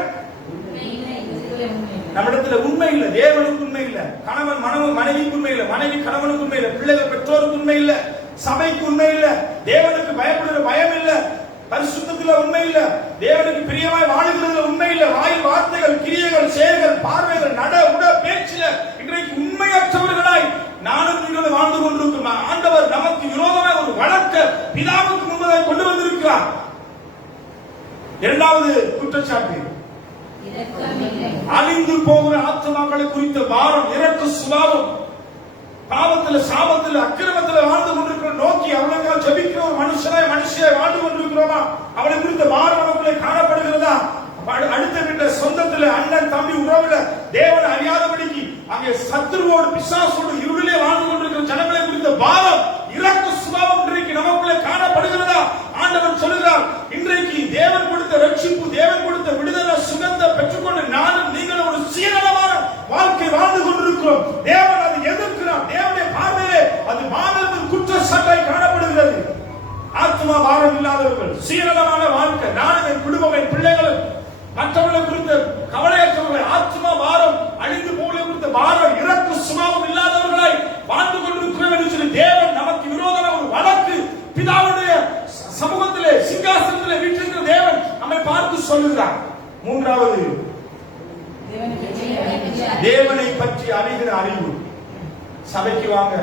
நம்மிடத்துல உண்மை இல்ல, தேவனுக்கு உண்மை இல்ல, கணவன் மனைவிக்கு உண்மை இல்ல, மனைவி கணவனுக்கு உண்மை இல்ல, பிள்ளைகள் பெற்றோருக்கு உண்மை இல்ல, சபைக்கு உண்மை இல்ல, தேவனுக்கு பயப்படுகிற பயம் இல்ல, பரிசுத்தத்துல உண்மை இல்ல, தேவனுக்கு பிரியமாய் வாழுகிறதுல உண்மை இல்ல, வாயில் வார்த்தைகள், கிரியைகள், செயல்கள், பார்வைகள், நட உட பேச்சில இன்றைக்கு உண்மையற்றவர்களாய் நானும் நீங்களும் வாழ்ந்து கொண்டிருக்கிறோம். ஆண்டவர் நமக்கு விரோதமாக ஒரு வழக்க பிதாவுக்கு முன்பதாக கொண்டு வந்திருக்கிறார். இரண்டாவது குற்றச்சாட்டு, அழிந்து போகிற ஆத்மாக்களை குறித்த பாரம், இரக்க சுபாவம், பாவத்துல சாபத்துல அக்கிரமத்துல வாழ்ந்து கொண்டிருக்கிற நோக்கி அவளுக்காக ஜெபிக்கிற ஒரு மனுஷியாய் வாழ்ந்து கொண்டிருக்கிறோமா? அவளை குறித்த பாரம் நமக்குள்ளே காணப்படுகிறதா? அடுத்த வீட்டுல, சொந்தத்துல, அண்ணன் தம்பி உறவுல தேவனை அறியாதபடிக்கு அங்கே சத்துருவோடு பிசாசோடு இருளிலே வாழ்ந்து கொண்டிருக்கிற ஜனங்களை குறித்த பாரம், இரக்க சுபாவம் இன்றைக்கு நமக்குள்ளே காணப்படுகிறதா? ஆண்டவன் சொல்லுகிறார், இன்றைக்கு தேவன் கொடுத்த ரட்சிப்பு, தேவன் கொடுத்த விடுதலை சுகந்த பெற்றுக்கொண்டு நானும் நீங்களும் ஒரு சீரளமான வாழ்க்கை வாழ்ந்து கொண்டிருக்கிறோம். தேவன் அதை எதிர்க்கிறார். தேவனுடைய பார்வையிலே அது மாபெரும் குற்றச்சாட்டாய் காணப்படுகிறது. ஆத்மா பாரம் இல்லாதவர்கள், சீரளமான வாழ்க்கை, நானும் என் குடும்பம், என் பிள்ளைகளும், மற்றவர்களை குறித்த கவலையற்றவர்கள், ஆத்மா பாரம், அழிந்து போவதை குறித்த பாரம், இரக்க சுபாவம் இல்லாதவர்களாய் வாழ்ந்து கொண்டிருக்கிறோம் என்று சொல்லி தேவன் நமக்கு விரோதமான ஒரு வழக்கு பிதாவுடைய சமூகத்திலே சிங்காசனத்திலே வீற்றிருக்கிற தேவன் நம்மை பார்த்து சொல்லுகிறார். மூன்றாவது, தேவனை பற்றி அறிகிற அறிவு. சபைக்கு வாங்க,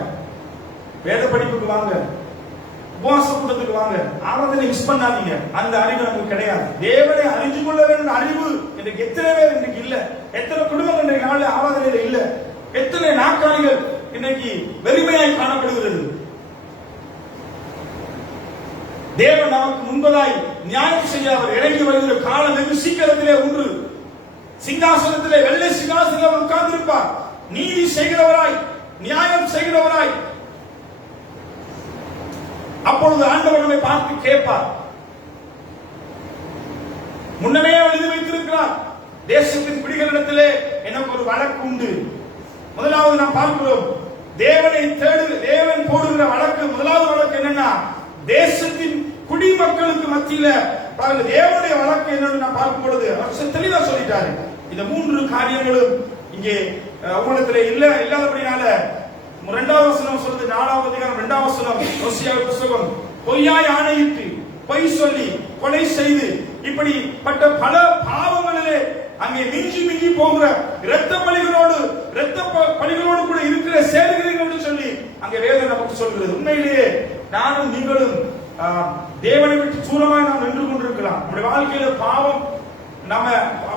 வேத படிப்புக்கு வாங்க, உபவாச கூட்டத்துக்கு வாங்க, ஆராதனை மிஸ் பண்ணாதீங்க. அந்த அறிவு நமக்கு கிடையாது. தேவனை அறிந்து கொள்ள வேண்டும் அறிவு இன்றைக்கு எத்தனை பேர் இன்றைக்கு இல்ல. எத்தனை குடும்பங்கள் இன்றைக்கு நாளில் ஆராதனையில இல்ல. எத்தனை நாற்காலிகள் இன்னைக்கு வெறுமையாய் காணப்படுகிறது. தேவன் நமக்கு முன்பதாய் நியாயம் செய்ய அவர் இறங்கி வருகிற காலம் வெகு சீக்கிரத்திலே உண்டு. சிங்காசனத்திலே, வெள்ளை சிங்காசனத்தில் அவர் உட்கார்ந்திருப்பார். நீதி செய்கிறவராய், நியாயம் செய்கிறவராய். அப்பொழுது ஆண்டவர் நம்மை பார்த்து கேட்பார். முன்னமே எழுதி வைத்திருக்கிறார், தேசத்தின் பிடிகளிடத்திலே எனக்கு ஒரு வழக்கு உண்டு. முதலாவது நாம் பார்க்கிறோம், தேவனை தேவன் போடுகிற வழக்கு. முதலாவது வழக்கு என்னன்னா, தேசத்தின் குடிமக்களுக்கு மத்தியில தேவனுடைய வழக்கு என்னன்னு நான் பார்க்கும் பொழுது அவர் தெளிவா சொல்லிட்டாரு. இந்த 3 காரியங்களும் இங்கே உலகத்திலே இல்லாதபடினால 2வது வசனம் சொல்லுது, 4வது அதிகாரம் 2வது வசனம், ஓசியா புத்தகம், பொய்யாய் ஆணையிட்டு, பொய் சொல்லி, கொலை செய்து, இப்படிப்பட்ட பல பாவங்களிலே அங்கே மிஞ்சி போகிற இரத்த பலிகளோடு கூட இருக்கிற சேருகிறீர்கள் சொல்லி அங்கே வேதம் நமக்கு சொல்கிறது. உண்மையிலேயே நானும் நீங்களும் தேவனை விட்டு தூரமாய் நாம் நின்று கொண்டிருக்கலாம். நம்முடைய வாழ்க்கையில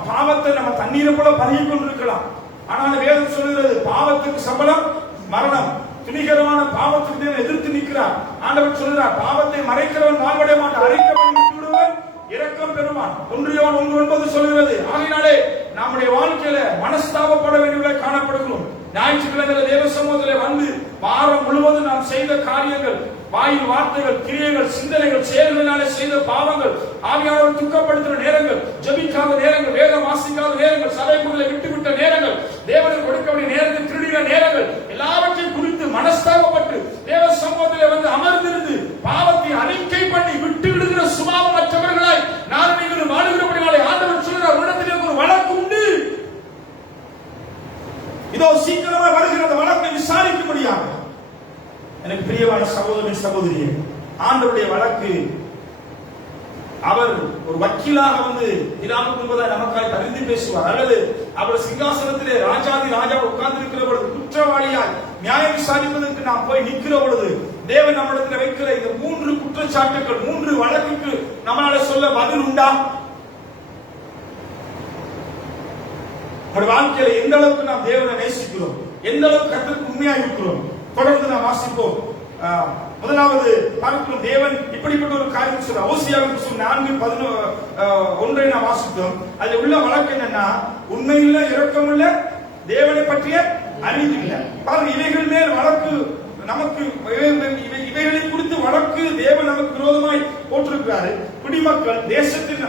பாவத்தை நம்ம தண்ணீரை போல பருகி கொண்டிருக்கலாம். ஆனால் வேதம் சொல்கிறது, பாவத்துக்கு சம்பளம் மரணம். துணிகரமான பாவத்துக்கு எதிர்த்து நிற்கிறார். ஆண்டவர் சொல்கிறார், பாவத்தை மறைக்கிறவன் வாழ்வடைய மாட்டான், அறிக்கைப்படி விட்டு விடுவன் இரக்கம் பெறுவான். 1 யோவான் 1:9 சொல்கிறது. ஆகையினாலே நம்முடைய வாழ்க்கையில மனஸ்தாபப்பட வேண்டியவர்களை காணப்படுகிறோம். ஞாயிற்றுக்கிழமை தேவ சமூகத்திலே வந்து வாரம் முழுவதும் நாம் செய்த காரியங்கள், வாயில் வார்த்தைகள், கிரியைகள், சிந்தனைகள், செயல்களினாலே செய்த பாவங்கள், ஆவியானவர் துக்கப்படுத்துகிற நேரங்கள், ஜெபிக்காத நேரங்கள், வேதம் வாசிக்காத நேரங்கள், சபைக்குள்ளே விட்டுவிட்ட நேரங்கள், தேவனுக்கு கொடுக்க வேண்டிய நேரத்தில் திருடின நேரங்கள், எல்லாவற்றையும் குறித்து மனஸ்தாபப்பட்டு தேவ சமூகத்திலே வந்து அமர்ந்திருந்து பாவத்தை அறிக்கை பண்ணி விட்டு விடுகிற சுபாவம் மற்றவர்களாய் நான் நீங்கள் வாழுகிறபடினாலே ஆண்டவர் சொல்கிறார், உன்னிடத்திலே ஒரு வழக்கு உண்டு. இதோ சீக்கிரமாக வருகிற வழக்கை விசாரிக்கும்படியாக. எனக்கு பிரியமான சகோதரி சகோதரியே, ஆண்டவருடைய வழக்கு அவர் ஒரு வக்கீலாக வந்து பிதாவுக்கு முன்பதாக நமக்காய் பரிந்து பேசுவார், அல்லது அவர் சிங்காசனத்திலே ராஜாதி ராஜா உட்கார்ந்து இருக்கிற பொழுது குற்றவாளியாய் நியாயம் விசாரிப்பதற்கு நாம் போய் நிற்கிற பொழுது தேவன் நம்மிடத்தில் வைக்கிற இந்த 3 குற்றச்சாட்டுகள், 3 வழக்குக்கு நம்மளால சொல்ல பதில் உண்டா? வாழ்க்கையில எந்த அளவுக்கு நாம் தேவனை நேசிக்கிறோம், எந்த அளவுக்கு கர்த்தருக்கு உண்மையா இருக்கிறோம்? தொடர்ந்து நாம் வாசிப்போம். முதலாவது பார்க்கிறோம், தேவன் இப்படிப்பட்ட ஒரு காரியம் சொல்ற ஓசியாவின் புத்தகம் 4:11 நாம் வாசித்தோம். அதுல உள்ள வழக்கு என்னன்னா, உண்மையில்ல இரக்கமுள்ள தேவனை பற்றிய அறிவு இல்லை. பாருங்க, இவைகள் மேல் வழக்கு நமக்கு, இவைகளை குறித்து வழக்கு தேவன் நமக்கு விரோதமாய் போட்டிருக்கிறாரு. குடிமக்கள், தேசத்தின்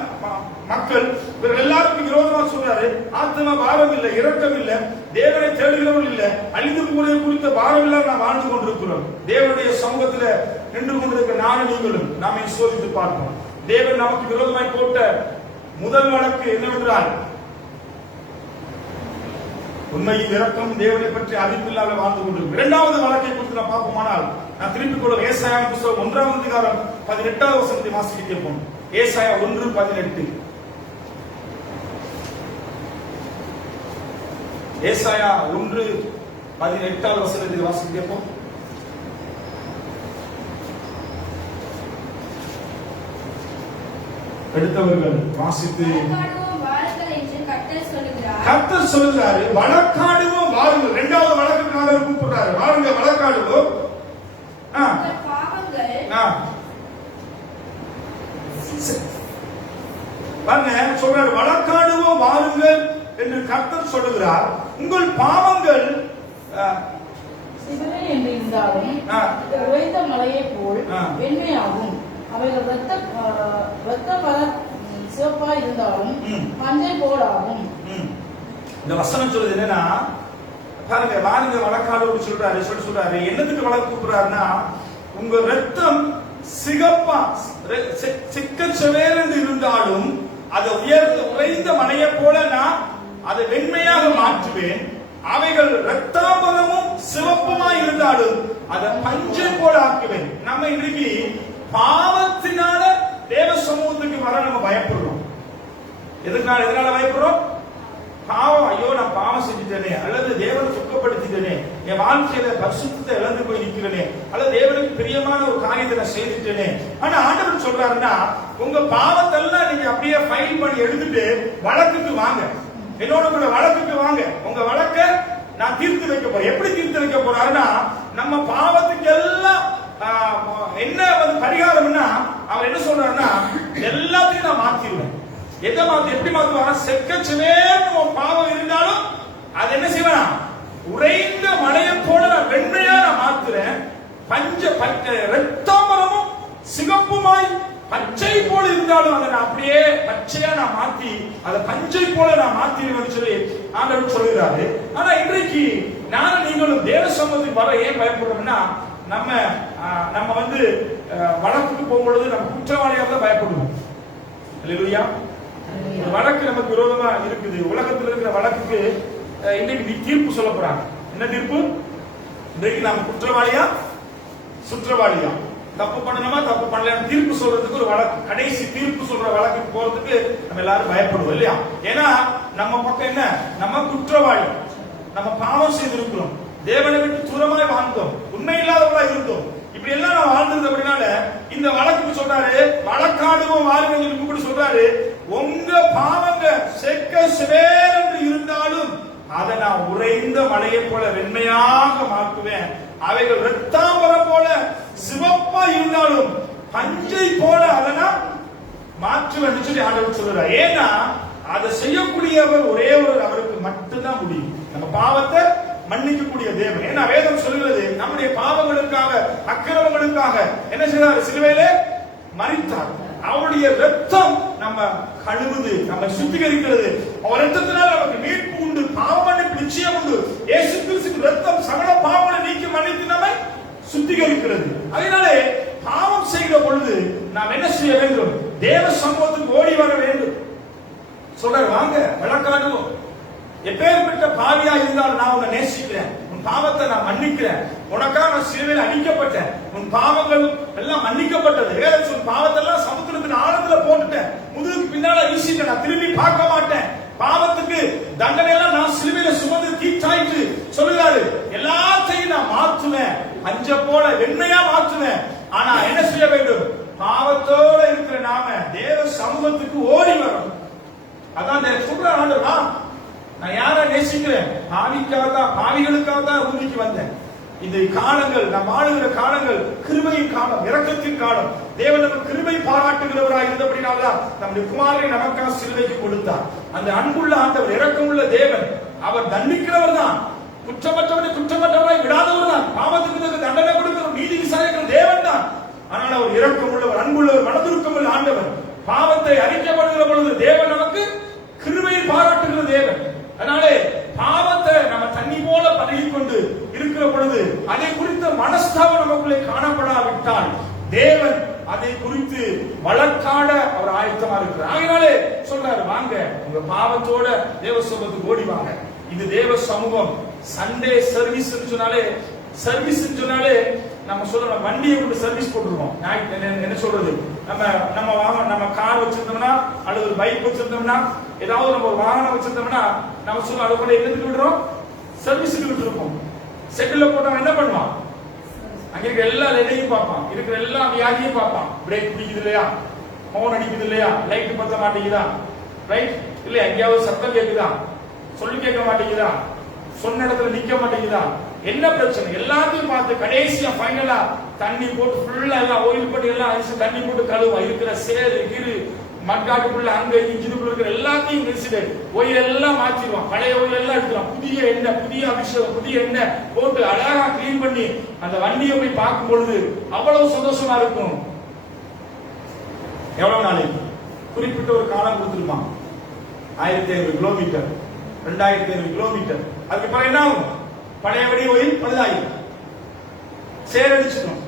மக்கள், இவர்கள் எல்லாருக்கும் விரோதமாக சொல்றாரு. ஆத்ம பாரம் இல்லை, இரக்கம் இல்லை, தேவனை தேடுகிறவர்கள் இல்லை, அழிந்து போவதை குறித்த பாரம் இல்லாம நாம் வாழ்ந்து கொண்டிருக்கிறோம். தேவனுடைய சமூகத்தில் நின்று கொண்டிருக்கிற நானும் நீங்களும் நாம சோதித்து பார்ப்போம். தேவன் நமக்கு விரோதமாய் போட்ட முதல் வழக்கு என்னவென்றால், உண்மையின் இரக்கம் தேவனை பற்றி அறிவில்லாமல் வாழ்ந்து கொண்டிருக்கும். இரண்டாவது வழக்கை குறித்து நாம் பார்ப்போமானால், நான் திருப்பிக் கொள்ளும் ஏசாயாவின் புத்தகம் 1ஆம் அதிகாரம் 18வது வசனத்தை வாசிக்க கேட்போம். ஏசாயா 1:18. ஏசாயா 1:18வது வசனத்தை வாசிக்க கேட்போம். எடுத்தவர்கள் வாசித்து கர்த்தர் சொல்லுகிறாரு, வழக்காடுவோம் வாருங்கள். இரண்டாவது வழக்குக்காக கூப்பிடுறாரு, வாருங்க வழக்காடுவோம். சொல்றாரு, வழக்காடுவோம் வாருங்கள் என்று கர்த்தர் சொல்லுகிறார். உங்கள் பாவங்கள் உறைந்த மலையை போல் வெண்மையாகும். அவைகள் சிவப்பா இருந்தாலும் மஞ்சள் போலாகும். இந்த வசனம் சொல்றது என்னன்னா, பாருங்க, வாருங்க வழக்காடு சொல்றாரு. என்னத்துக்கு வழக்கு கூப்பிடுறாருன்னா, உங்க ரத்தம் சிகப்பா சிக்கச்சவேல் இருந்தாலும் அதை உறைந்த மலையை போல நான் அதை வெண்மையாக மாற்றுவேன். அவைகள் ரத்தாம்பரமும் சிவப்புமாய் இருந்தாலும் அதை பஞ்சை போல ஆக்குவேன். நம்ம இன்றைக்கு பாவத்தினால தேவ சமூகத்துக்கு வர நம்ம பயப்படுறோம். எதனால பயப்படுறோம்? பாவம், ஐயோ நான் பாவம் செஞ்சுட்டேனே, அல்லது தேவனை துக்கப்படுத்திட்டேனே, என் வாழ்க்கையில பரிசுத்தத்தை இழந்து போய் நிக்கிறேனே, அல்லது தேவனுக்கு பிரியமான ஒரு காரியத்தை நான் செய்துட்டேனே. ஆனா ஆண்டவர் சொல்றாருன்னா, உங்க பாவத்தெல்லாம் நீங்க அப்படியே ஃபைல் பண்ணி எடுத்துட்டு வழக்குக்கு வாங்க, என்னோட கூட வழக்குக்கு வாங்க. உங்க வழக்க நான் தீர்த்து வைக்க போறேன். எப்படி தீர்த்து வைக்க போறாருன்னா, நம்ம பாவத்துக்கு எல்லாம் என்ன பரிகாரம்னா, அவர் என்ன சொல்றாருன்னா, எல்லாத்தையும் நான் மாத்திடுவேன். எப்படி மாத்துவாங்க? செக்கச்சவேன்னு பாவம் இருந்தாலும் அது என்ன செய்வேன்? உறைந்த மலையை போல நான் வெண்மையா நான் மாத்துறேன். ரத்தாம்பரமும் சிகப்புமாய் பச்சை போல இருந்தாலும் அதை நான் அப்படியே பச்சையா நான் மாத்தி அதை பஞ்சை போல நான் மாத்திடுவேன் சொல்லி ஆண்டவர் சொல்கிறாரு. ஆனா இன்றைக்கு நானும் நீங்களும் தேவ சமூகத்துக்கு வர ஏன் பயப்படுறோம்னா, நம்ம வழக்குக்கு போகும்பொழுது நம்ம குற்றவாளியாக தான் பயப்படுவோம். அல்லேலூயா. வழக்கு நமக்கு விரோதமா இருக்குது. உலகத்தில் இருக்கிற வழக்குக்கு இன்றைக்கு தீர்ப்பு சொல்ல போறாங்க. என்ன தீர்ப்பு? இன்றைக்கு நாம குற்றவாளியா சுற்றவாளியா, தப்பு பண்ணணுமா தப்பு பண்ணல தீர்ப்பு சொல்றதுக்கு ஒரு வழக்கு, கடைசி தீர்ப்பு சொல்ற வழக்குக்கு போறதுக்கு நம்ம எல்லாரும் பயப்படுவோம் இல்லையா? ஏன்னா நம்ம பக்கம் என்ன, நம்ம குற்றவாளி, நம்ம பாவம் செய்திருக்கிறோம், தேவனை விட்டு தூரமாய் வாழ்ந்தோம், உண்மை இல்லாதவர்களா இருந்தோம். இப்படி எல்லாம் நான் வாழ்ந்தது அப்படினால இந்த வழக்குக்கு சொல்றாரு, வழக்காடுவோம் வாருங்கள் கூப்பிட்டு சொல்றாரு, உங்க பாவங்க செக்க சிவேர் என்று இருந்தாலும் அதை நான் உறைந்த மலையை போல வெண்மையாக மாற்றுவேன். அவைகள் ரத்தாம்பரம் போல சிவப்பா இருந்தாலும் பஞ்சை போல அதை நான் மாற்றுவேன் சொல்லி ஆண்டவர் சொல்றார். ஏன்னா அதை செய்யக்கூடியவர் ஒரே ஒரு அவருக்கு மட்டும்தான் முடியும். நம்ம பாவத்தை மன்னிக்கக்கூடிய தேவன். ஏன்னா வேதம் சொல்கிறது, நம்முடைய பாவங்களுக்காக அக்கிரமங்களுக்காக என்ன செய்தார்? சிலுவையிலே மரித்தார். அவருடைய ரத்தம் நம்ம கழுவுது, நம்ம சுத்திகரிக்கிறது. அவர் ரத்தத்தினால் நமக்கு மீட்பு உண்டு, பாவ மன்னிப்பு நிச்சயம் உண்டு. இயேசு கிறிஸ்துவின் ரத்தம் சகல பாவங்களை நீக்கி மன்னித்து நம்மை சுத்திகரிக்கிறது. அதனாலே பாவம் செய்கிற பொழுது நாம் என்ன செய்ய வேண்டும்? தேவ சமூகத்துக்கு ஓடி வர வேண்டும். சொல்றாரு, வாங்க வழக்காடுவோம். எப்பேற்பட்ட பாவியா இருந்தாலும் நான் உன்னை நேசிக்கிறேன், உன் உன் பாவத்தை நான் மன்னிக்கிறேன், உனக்காக நான் சிலுவையில் அடிக்கப்பட்டேன், உன் பாவங்கள் எல்லாம் மன்னிக்கப்பட்டது, உன் பாவத்தை எல்லாம் சமுத்திரத்தின் ஆழத்துல போட்டுட்டேன், முதுகுக்கு பின்னால வீசிட்டேன், நான் திரும்பி பார்க்க மாட்டேன், பாவத்துக்கு தண்டனை எல்லாம் நான் சிலுவையில சுமந்து தீட்டாயிட்டு சொல்லுறாரு. எல்லாத்தையும் நான் மாற்றுவேன், அஞ்ச போல வெண்மையா மாற்றுவேன். ஆனா என்ன செய்ய வேண்டும்? பாவத்தோட இருக்கிற நாம தேவ சமூகத்துக்கு ஓடி வரணும். அதான் சொல்ற ஆண்டவா, நான் யாரை நேசிக்கிறேன்? பாவிகளுக்காக தான் பூமிக்கு வந்தேன். இந்த காலங்கள் நாம் வாழுகிற காலங்கள் கிருபையின் காலம், இரக்கத்தின் காலம். தேவன் நமக்கு கிருபை பாராட்டுகிறவராக இருந்தபடினால்தான் நம்முடைய குமாரனை நமக்காக சிலுவைக்கு கொடுத்தார். அந்த அன்புள்ள ஆண்டவர், இரக்கமுள்ள தேவன், அவர் தண்டிக்கிறவர் தான், குற்றமற்றவனை குற்றமற்றவரை விடாதவர் தான், பாவத்துக்கு தண்டனை கொடுக்கிற நீதி விசாரிக்கிற தேவன் தான். ஆனால் அவர் இரக்கமுள்ளவர், அன்புள்ளவர், மனதுருக்கமுள்ள ஆண்டவர். பாவத்தை அறிக்கப்படுகிற பொழுது தேவன் நமக்கு கிருபையை பாராட்டுகிற தேவன். அதனாலே பாவத்தை நம்ம தண்ணி போல பழகி கொண்டு இருக்கிற பொழுது அதை குறித்த மனஸ்தாபம் நமக்குள்ளே காணப்படாவிட்டால் தேவன் அதை குறித்து வழக்காட அவர் ஆயத்தமா இருக்கிறார். ஆகையினாலே சொல்றாரு, வாங்க உங்க பாவத்தோட தேவ சமூகத்துக்கு ஓடி வாங்க. இது தேவ சமூகம். சண்டே சர்வீஸ் சொன்னாலே நம்ம சொல்றோம், வண்டியை கொண்டு சர்வீஸ் போட்டுருவோம். என்ன சொல்றது, நம்ம கார் வச்சிருந்தோம்னா அல்லது ஒரு பைக் வச்சிருந்தோம்னா, ஏதாவது நம்ம ஒரு வாகனம் வச்சிருந்தோம்னா நம்ம சொல்றோம், அதை கொண்டு எதுக்கு விடுறோம்? சர்வீஸுக்கு விட்டுருப்போம். செட்டில் போட்டவன் என்ன பண்ணுவான்? அங்க இருக்கிற எல்லா லெடையும் பார்ப்பான், இருக்கிற எல்லா வியாதியும் பார்ப்பான். பிரேக் பிடிக்குது இல்லையா, ஹார்ன் அடிக்குது இல்லையா, லைட் பத்த மாட்டேங்குதா, ரைட் இல்லையா, எங்கேயாவது சத்தம் கேட்குதா, சொல்லி கேட்க மாட்டேங்குதா, சொன்ன இடத்துல நிக்க மாட்டேங்குதா, என்ன பிரச்சனை எல்லாத்தையும் பார்த்து கடைசியா ஃபைனலா தண்ணி போட்டு ஃபுல்லா எல்லாம் ஆயில் போட்டு எல்லாம் அரிசி தண்ணி போட்டு கழுவா, இருக்கிற சேரு கீரு மட்காட்டுக்குள்ள அங்க இன்ஜினுக்குள்ள இருக்கிற எல்லாத்தையும் மிதிச்சுட்டு ஒயில் எல்லாம் மாற்றிடுவான், பழைய ஒயில் எல்லாம் எடுத்துருவான், புதிய எண்ணெய், புதிய அபிஷேகம், புதிய எண்ணெய் போட்டு அழகா கிளீன் பண்ணி அந்த வண்டியை போய் பார்க்கும் பொழுது அவ்வளவு சந்தோஷமா இருக்கும். எவ்வளவு நாளைக்கு? குறிப்பிட்ட ஒரு காலம் கொடுத்துருப்பான், 1500 கிலோமீட்டர், 2500 கிலோமீட்டர். அதுக்கு பிறகு என்ன ஆகும்? பழையபடி ஒயில் பழுதாயிடும், சேரடிச்சிடும்,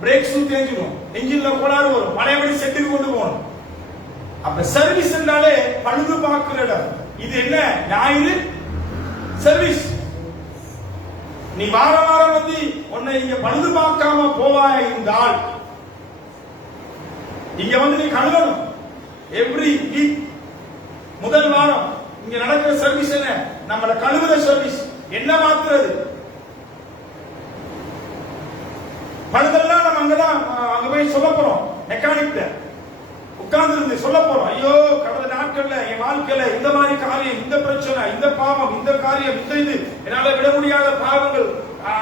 பிரேக் ஷூ தேஞ்சிடும், என்ஜின்ல கோளாறு வரும், பழையபடி செட்டுக்கு கொண்டு போகணும். அப்ப சர்வீஸ் என்றாலே பழுது பார்க்கிற இடம். இது என்ன? ஞாயிறு சர்வீஸ். நீ வாரம் வாரம் வந்து உன்னை இங்க பழுது பார்க்காம போவாய் இருந்தால் இங்க வந்து நீ கழுவணும். எவ்ரி வீக் முதல் வாரம் இங்க நடக்கிற சர்வீஸ் என்ன? நம்மள கழுவுற சர்வீஸ். என்ன மாத்துறது? பழுதெல்லாம் நம்ம அங்க போய் சொல்ல போறோம், மெக்கானிக் உட்கார்ந்து இருந்து சொல்ல போறோம், ஐயோ கடந்த நாட்கள்ல என் வாழ்க்கையில இந்த மாதிரி காரியம், இந்த பிரச்சனை, இந்த பாவம், இந்த காரியம், இந்த இது என்னால விட முடியாத பாவங்கள்,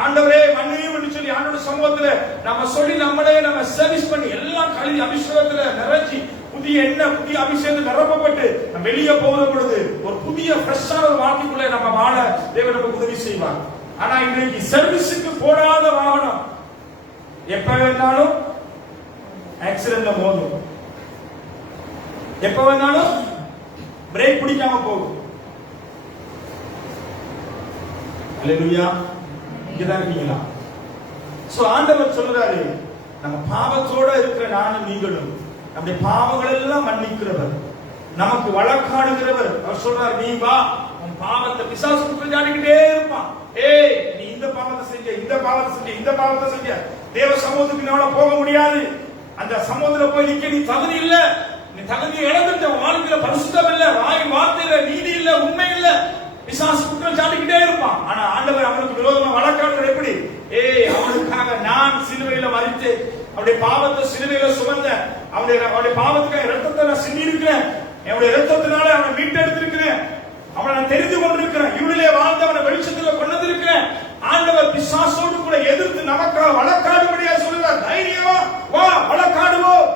ஆண்டவரே மன்னியும் என்று சொல்லி ஆண்டோட சமூகத்துல நம்ம சொல்லி நம்மளே நம்ம சர்வீஸ் பண்ணி எல்லாம் கழுவி அபிஷேகத்துல நிறைச்சி புதிய எண்ணெய், புதிய அபிஷேகம் நிரப்பப்பட்டு நம்ம வெளியே போகிற பொழுது ஒரு புதிய ஃப்ரெஷ்ஷான ஒரு வாழ்க்கைக்குள்ள நம்ம வாழ தேவன் நமக்கு உதவி செய்வார். ஆனா இன்றைக்கு சர்வீஸுக்கு போடாத வாகனம் எப்ப வேணாலும் ஆக்சிடென்ட்ல மோதும், எப்ப வேணாலும் பிரேக் பிடிக்காம போகும். அல்லேலூயா. இங்கதான் இருக்கீங்களா? சோ ஆண்டவர் சொல்றாரு, நம்ம பாவத்தோட இருக்கிற நானும் நீங்களும் நம்முடைய பாவங்கள் எல்லாம் மன்னிக்கிறவர், நமக்கு வழக்காடுகிறவர். அவர் சொல்றார், நீ வா, உன் பாவத்தை பிசாசு குற்றஞ்சாட்டிக்கிட்டே இருப்பான். ஏய், நீ இந்த பாவத்தை செஞ்ச, இந்த பாவத்தை செஞ்ச, இந்த பாவத்தை செஞ்ச, தேவ சமூகத்துக்கு என்னால போக முடியாது, அந்த சமூகத்துல போய் நிக்க நீ தகுதி இல்ல, நீ தகுதியை இழந்துட்ட, வாழ்க்கையில பரிசுத்தம் இல்ல, வார்த்தையில நீதி இல்ல, உண்மை இல்ல, பிசாசு குற்றம் சாட்டிக்கிட்டே இருப்பான். ஆனா ஆண்டவர் அவனுக்கு விரோதமா வழக்காடுறது எப்படி? ஏய், அவனுக்காக நான் சிலுவையில மரித்து அவருடைய பாவத்தை சிலுவையில சுமந்த, அவருடைய பாவத்துக்காக இரத்தத்தை நான் சிந்தி இருக்கிறேன், என்னுடைய இரத்தத்தினால அவனை மீட்டெடுத்திருக்கிறேன், அவனை நான் தெரிந்து கொண்டிருக்கிறேன், இவனிலே வாழ்ந்து அவனை வெளிச்சத்துல கொண்டு வந்திருக்கிறேன். ஆண்டவர் பிசாசோடு கூட எதிர்த்து நமக்காக வழக்காடுபடியா சொல்லுவார். தைரியமா வா, வழக்காடுவோம்.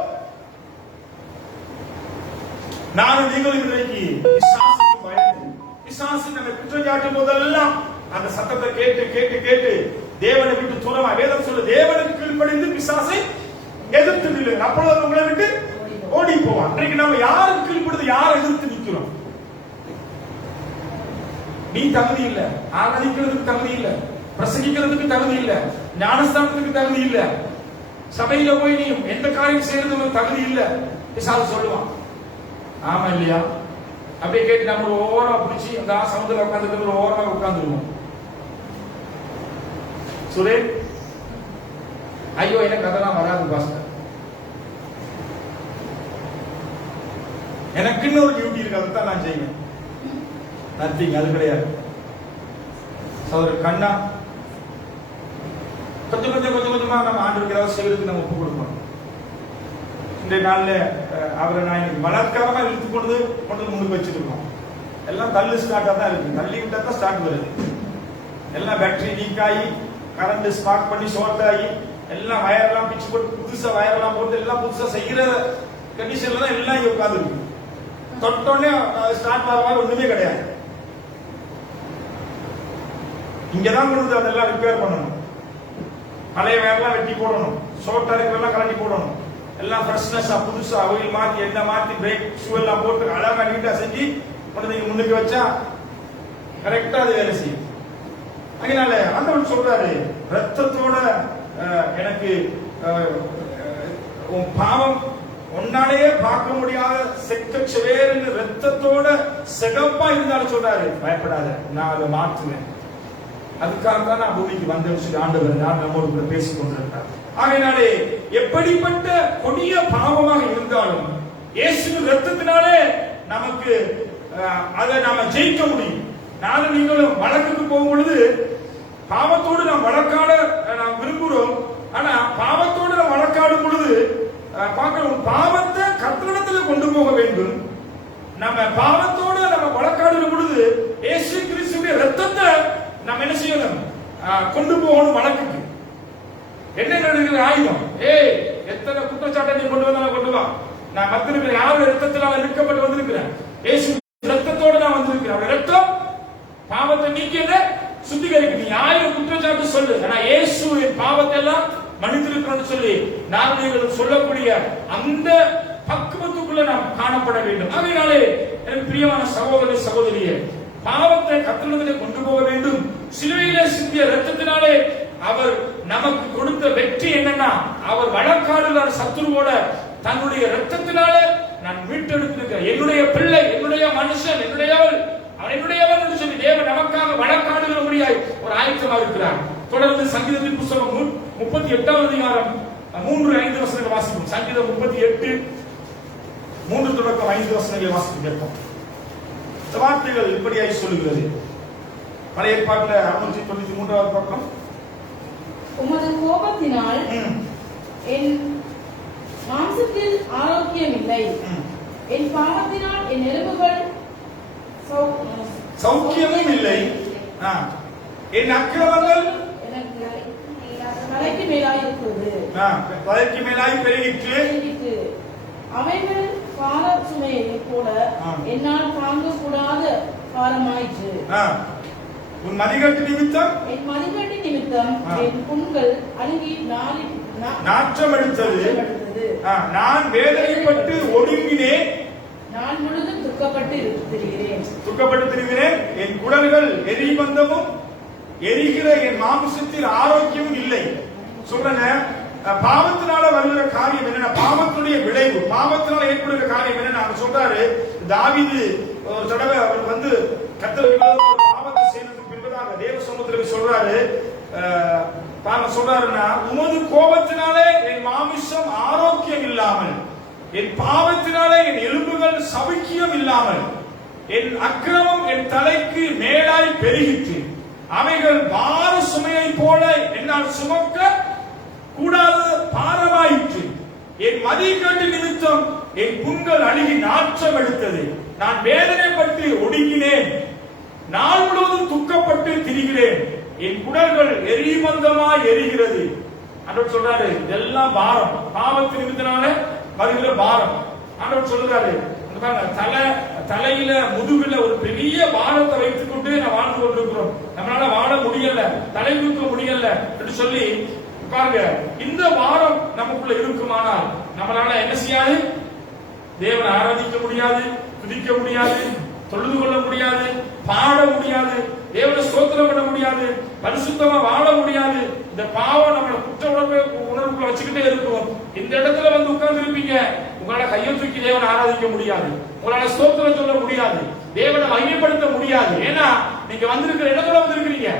நானும் நீங்களும் இன்றைக்கு பிசாசுக்கு பயந்து, பிசாசு நம்ம குற்றம் சாட்டும் போதெல்லாம் அந்த சத்தத்தை கேட்டு கேட்டு கேட்டு தேவனை விட்டு தூரமா, வேதம் சொல்ல தேவனுக்கு கீழ்ப்படிந்து பிசாசை எதிர்த்து நில்லுங்க, அப்பொழுது உங்களை விட்டு ஓடி போவான். இன்றைக்கு நம்ம யாருக்கு கீழ்ப்படுது, யாரை எதிர்த்து நிற்கிறோம்? நீ தகுதி இல்ல, ஆராதிக்கிறதுக்கு தகுதி இல்ல, பிரசங்கிக்கிறதுக்கு தகுதி இல்ல, ஞானஸ்தானத்துக்கு தகுதி இல்ல, சபையில போய் நீ எந்த காரியம் செய்யறது தகுதி இல்ல, பிசாசு சொல்லுவான். ஆமா இல்லையா? அப்படியே கேட்டு நம்ம ஓரமா பிடிச்சி அந்த சமுதிரம் உட்காந்துட்டு ஓரமா உட்காந்துருவோம். சுரேன், ஐயோ எனக்கு அதெல்லாம் வராது பாஸ்டர், எனக்குன்னு ஒரு டியூட்டி இருக்கு, அதைத்தான் நான் செய்வேன். நத்திங், அது கிடையாது. சகோதரர் கண்ணா, கொஞ்சம் கொஞ்சமா நம்ம ஆண்டவருக்கு ஏதாவது செய்யறதுக்கு நம்ம ஒப்பு கொடுக்கணும். இன்றைய நாள்ல அவரை நான் இன்னைக்கு பலாத்காரமா இழுத்து கொண்டு முன்னுக்கு வச்சுட்டு இருக்கோம். எல்லாம் தள்ளு ஸ்டார்டா தான் இருக்கு, தள்ளி விட்டா தான் ஸ்டார்ட் வருது. எல்லாம் பேட்டரி லீக் ஆகி, கரண்ட் ஸ்பார்க் பண்ணி ஷார்ட் ஆகி, எல்லாம் வயரெல்லாம் பிச்சு போட்டு புதுசா வயரெல்லாம் போட்டு எல்லாம் புதுசா செய்யற கண்டிஷன்ல தான் எல்லாம் இங்க உட்கார்ந்து இருக்கு. தொட்டோடனே ஸ்டார்ட் ஆகிற மாதிரி ஒண்ணுமே கிடையாது. இங்கதான் கொண்டு அதெல்லாம் ரிப்பேர் பண்ணணும், பழைய வயர்லாம் வெட்டி போடணும், ஷார்ட்டா இருக்கிறதெல்லாம் கலட்டி போடணும், எல்லாம் ஃப்ரெஷ்னஸா புதுசா ஆயில் மாத்தி எண்ணெய் மாத்தி பிரேக் ஷூ எல்லாம் போட்டு அழகா நீட்டா செஞ்சு கொண்டு நீங்க முன்னுக்கு வச்சா கரெக்டா அது வேலை செய்யும். அதனால ஆண்டவன் சொல்றாரு, ரத்தத்தோட எனக்கு உன் பாவம் உன்னாலேயே பார்க்க முடியாத செக்கச்சவேர்னு ரத்தத்தோட சிகப்பா இருந்தாலும் சொல்றாரு, பயப்படாத, நான் அதை மாற்றுவேன். அதுக்காக தான் நான் பூமிக்கு வந்தேன்னு சொல்லி ஆண்டவர் நான் நம்மோடு கூட பேசிக் கொண்டிருக்கிறார். ஆகையினாலே எப்படிப்பட்ட கொடிய பாவமாக இருந்தாலும் இயேசுவின் ரத்தத்தினாலே நமக்கு அதை நாம ஜெயிக்க முடியும். நானும் நீங்களும் வழக்குக்கு போகும் பொழுது பாவத்தோடு நாம் வழக்காட நாம் விரும்புகிறோம். ஆனா பாவத்தோடு நாம் வழக்காடும் பொழுது பார்க்கணும், பாவத்தை கர்த்தரிடத்தில் கொண்டு போக வேண்டும். நம்ம பாவத்தோடு நம்ம வழக்காடும் பொழுது இயேசு கிறிஸ்துவின் ரத்தத்தை நம்ம என்ன செய்யணும், கொண்டு போகணும் வழக்குக்கு. என்ன நடக்குது ஆயுதம், எத்தனை குற்றச்சாட்டை நீ கொண்டு வந்தாலும் கொண்டு வா, நான் வந்திருக்கிறேன், யாருடைய ரத்தத்தினால நிற்கப்பட்டு வந்திருக்கிறேன், இயேசு ரத்தத்தோடு நான் வந்திருக்கிறேன். ரத்தம் பாவத்தை நீக்கியத சுத்திகரிக்கு. நீ 1000 குற்றச்சாட்டு சொல்லு, ஆனா இயேசுவின் பாவத்தை எல்லாம் மன்னித்திருக்கிறோம் சொல்லி நாங்கள் சொல்லக்கூடிய அந்த பக்குவத்துக்குள்ள நாம் காணப்பட வேண்டும். அதனாலே எனக்கு பிரியமான சகோதர சகோதரியே, பாவத்தை கர்த்தரிடத்திலே கொண்டு போக வேண்டும். சிலுவையிலே சிந்திய ரத்தத்தினாலே அவர் நமக்கு கொடுத்த வெற்றி என்னன்னா, அவர் வழக்காடுகிற சத்துருவோட தன்னுடைய ரத்தத்தினாலே நான் மீட்டெடுத்திருக்கிறேன். என்னுடைய பிள்ளை, என்னுடைய மனுஷன், என்னுடையவள், அவனுடையவன் என்று சொல்லி தேவன் நமக்காக வழக்காடுகிற முடியாய் ஒரு ஆயத்தமாக இருக்கிறார். தொடர்ந்து சங்கீதத்தின் புத்தகம் 38வது அதிகாரம் 3-5 வசனங்களை வாசிக்கும். சங்கீதம் 38 3 தொடக்கம் 5 வசனங்களை வாசித்து கேட்போம். வார்த்தைகள் இப்படியாய் சொல்லுகிறது. பழைய ஏற்பாட்டில் 693வது பக்கம். உமது கோபத்தினால் என் மாம்சத்தில் ஆரோக்கியம் இல்லை, என் பாவத்தினால் என் எலும்புகள் சௌக்கியமும் இல்லை, என் அக்கிரமங்கள் தலைக்கு மேலாய் இருக்கிறது, தலைக்கு மேலாய் பெருகிற்று, அவைகள் பார சுமையை போல என்னால் தாங்க கூடாத பாரமாயிற்று. உன் மதிகட்டு நிமித்தம், என் மதிகட்டு நிமித்தம் என் புண்கள் அழுகி நாற்றம் எடுத்தது, நான் வேதனைப்பட்டு ஒடுங்கினேன், நான் முழுதும் துக்கப்பட்டு திரிகிறேன், என் குடல்கள் எரிபந்தமும் எரிகிற என் மாம்சத்தில் ஆரோக்கியமும் இல்லை. சொல்றேன், பாவத்தினால வருகிற காரியம் என்னன்னா, பாவத்துடைய விளைவு, பாவத்தினால ஏற்படுகிற காரியம் என்னன்னா, அவர் சொல்றாரு, தாவீது ஒரு தடவை அவர் வந்து கர்த்தருக்கு ஒரு பாவத்தை செய்ததுக்கு பின்பதாக தேவ சமூகத்தில் சொல்றாரு, சொல்றாருன்னா, உமது கோபத்தினாலே என் மாமிசம் ஆரோக்கியம் இல்லாமல், என் பாவத்தினாலே என் எலும்புகள் சவுக்கியம் இல்லாமல், என் அக்கிரமம் என் தலைக்கு மேலாய் பெருகிற்று, அவைகள் பார சுமையை போல என்னால் சுமக்க கூடாத பாரமாயிற்று, என் மதிகட்டு நிமித்தம் என் புண்கள் அழுகி நாற்றம் எடுத்தது, நான் வேதனைப்பட்டு ஒடுங்கினேன், நாள் முழுவதும் துக்கப்பட்டு திரிகிறேன், என் குடல்கள் எரிமந்தமாய் எரிகிறது. ஆண்டவர் சொல்றாரு, இதெல்லாம் பாரம், பாவத்தின் நிமித்தனால வருகிற பாரம். ஆண்டவர் சொல்றாரு, தலையில முதுகுல ஒரு பெரிய பாரத்தை வைத்துக் கொண்டு நான் வாழ்ந்து கொண்டிருக்கிறோம், நம்மளால வாழ முடியல, தலை தூக்க முடியல என்று சொல்லி பாருங்க. இந்த வாரம் நமக்குள்ள இருக்குமானால் நம்மளால என்ன செய்யாது, தேவனை ஆராதிக்க முடியாது, துதிக்க முடியாது, தொழுது கொள்ள முடியாது, பாட முடியாது, தேவனை ஸ்தோத்திரம் பண்ண முடியாது, பரிசுத்தமா வாழ முடியாது. இந்த பாவம் நம்மளை குற்ற உணர்வுக்குள்ள வச்சுக்கிட்டே இருக்கும். இந்த இடத்துல வந்து உட்கார்ந்து இருப்பீங்க, உங்களால கையை தூக்கி தேவனை ஆராதிக்க முடியாது, உங்களால ஸ்தோத்திரம் சொல்ல முடியாது, தேவனை மகிமைப்படுத்த முடியாது. ஏன்னா நீங்க வந்திருக்கிற இடத்தோட வந்திருக்கிறீங்க,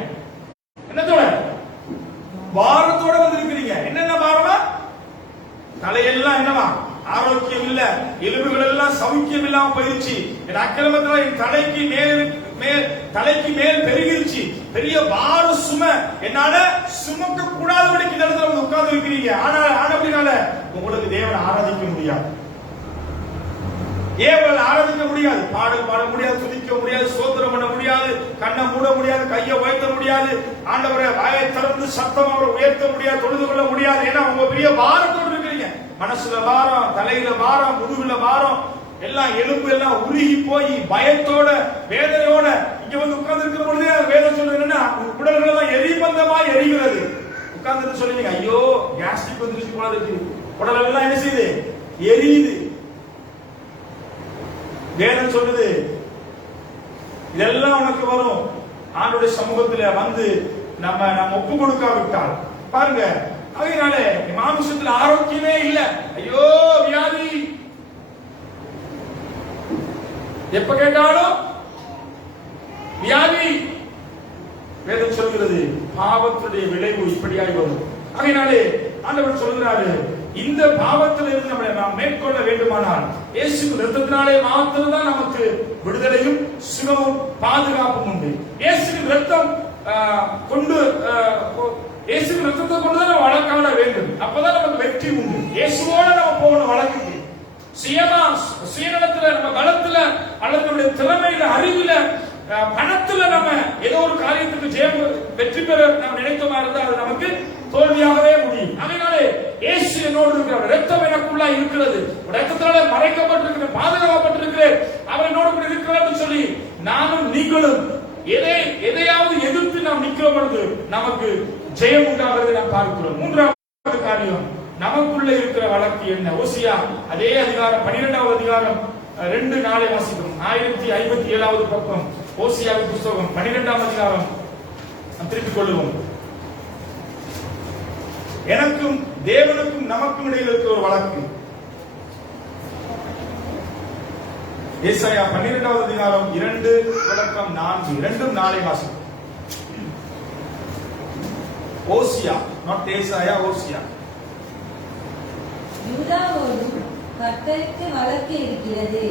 என்னத்தோட பாரத்தோட வந்திருக்கிறீங்க. என்னென்ன பாரமா? தலையெல்லாம் என்னவா? ஆரோக்கியம் இல்ல, எலும்புகள் எல்லாம் சௌக்கியம் இல்லாம போயிருச்சு, என் அக்கிரமத்துல என் தலைக்கு மேல் பெருகிருச்சு, பெரிய பார சுமை என்னால சுமக்க கூடாதபடிக்கு இந்த இடத்துல வந்து உட்கார்ந்து இருக்கிறீங்க. ஆனபடினால உங்களுக்கு தேவனை ஆராதிக்க முடியாது. ஏவல் ஆராதிக்க முடியாது, பாடல் பாட முடியாது, துதிக்க முடியாது, ஸ்தோத்திரம் பண்ண முடியாது, கண்ணை மூட முடியாது, கையை உயர்த்த முடியாது, ஆண்டவரை வாயை திறந்து சத்தம் அவரை உயர்த்த முடியாது, தொழுது கொள்ள முடியாது. ஏன்னா உங்க பெரிய பாரத்தோடு இருக்கிறீங்க. மனசுல பாரம், தலையில பாரம், முதுகுல பாரம், எல்லாம் எலும்பு எல்லாம் உருகி போய் பயத்தோட வேதனையோட இங்க வந்து உட்கார்ந்து இருக்கிற பொழுதே வேதனை சொல்றது என்னன்னா, உடல்கள் எல்லாம் எரிபந்தமாய் எரிகிறது. உட்கார்ந்து சொல்லுவீங்க, ஐயோ கேஸ்ட்ரிக் வந்துருச்சு போல இருக்கு, உடல் எல்லாம் என்ன செய்யுது? எரியுது. வேதம் சொல்லுது இதெல்லாம் உனக்கு வரும் ஆண்டவருடைய சமூகத்துல வந்து நம்ம ஒப்பு கொடுக்காவிட்டால். பாருங்க, அதனால மானுஷத்துல ஆரோக்கியமே இல்ல. ஐயோ வியாதி, எப்ப கேட்டாலும் வியாதி. வேதம் சொல்கிறது பாவத்துடைய விளைவு இப்படியாய் வரும். அதனாலே ஆண்டவர் சொல்கிறாரு, இந்த பாவத்தில் இருந்து நம்மை நாம் மேற்கொள்ள வேண்டுமானால் இயேசுவின் இரத்தத்தினாலே மாத்திரம்தான் நமக்கு விடுதலையும் சுகமும் பாதுகாப்பும் உண்டு. இயேசுவின் இரத்தம் கொண்டு இயேசுவின் இரத்தத்தை கொண்டுதான் நம்ம வழக்காட வேண்டும். அப்பதான் நமக்கு வெற்றி உண்டு. இயேசுவோட நம்ம போகணும் வழக்குக்கு. சுயநலத்துல, நம்ம பலத்துல, அல்லது நம்முடைய திறமையில, அறிவுல, பணத்துல நம்ம ஏதோ ஒரு காரியத்துக்கு ஜெயம் வெற்றி பெற நாம் நினைத்தோமா இருந்தால் அது நமக்கு தோல்வியாகவே முடியும். அதனாலே இயேசு என்னோடு இருக்கிறார், இரத்தம் எனக்குள்ளா இருக்கிறது, இரத்தத்தால மறைக்கப்பட்டிருக்கிற, பாதுகாக்கப்பட்டிருக்கிறேன், அவர் என்னோடு கூட இருக்கிறார் சொல்லி நானும் நீங்களும் எதையாவது எதிர்த்து நாம் நிற்கிற பொழுது நமக்கு ஜெயம் உண்டாகிறது நாம் பார்க்கிறோம். மூன்றாவது காரியம், நமக்குள்ள இருக்கிற வழக்கு என்ன? ஓசியா அதே அதிகாரம் 12வது அதிகாரம் 2:4 வாசிக்கிறோம். 1057வது பக்கம் ஓசியாவின் புத்தகம் 12ஆம் அதிகாரம் திருப்பிக் கொள்ளுவோம். எனக்கும் தேவனுக்கும் நமக்கும் இடையில் இருக்கிற ஒரு வழக்கு. ஏசாயா 12வது அதிகாரம் 2:4 2:4 வாசிக்கிறோம். ஓசியா, நாட் ஏசாயா, ஓசியா. யூதாவோடும் கர்த்தருக்கு வழக்கு இருக்கிறது.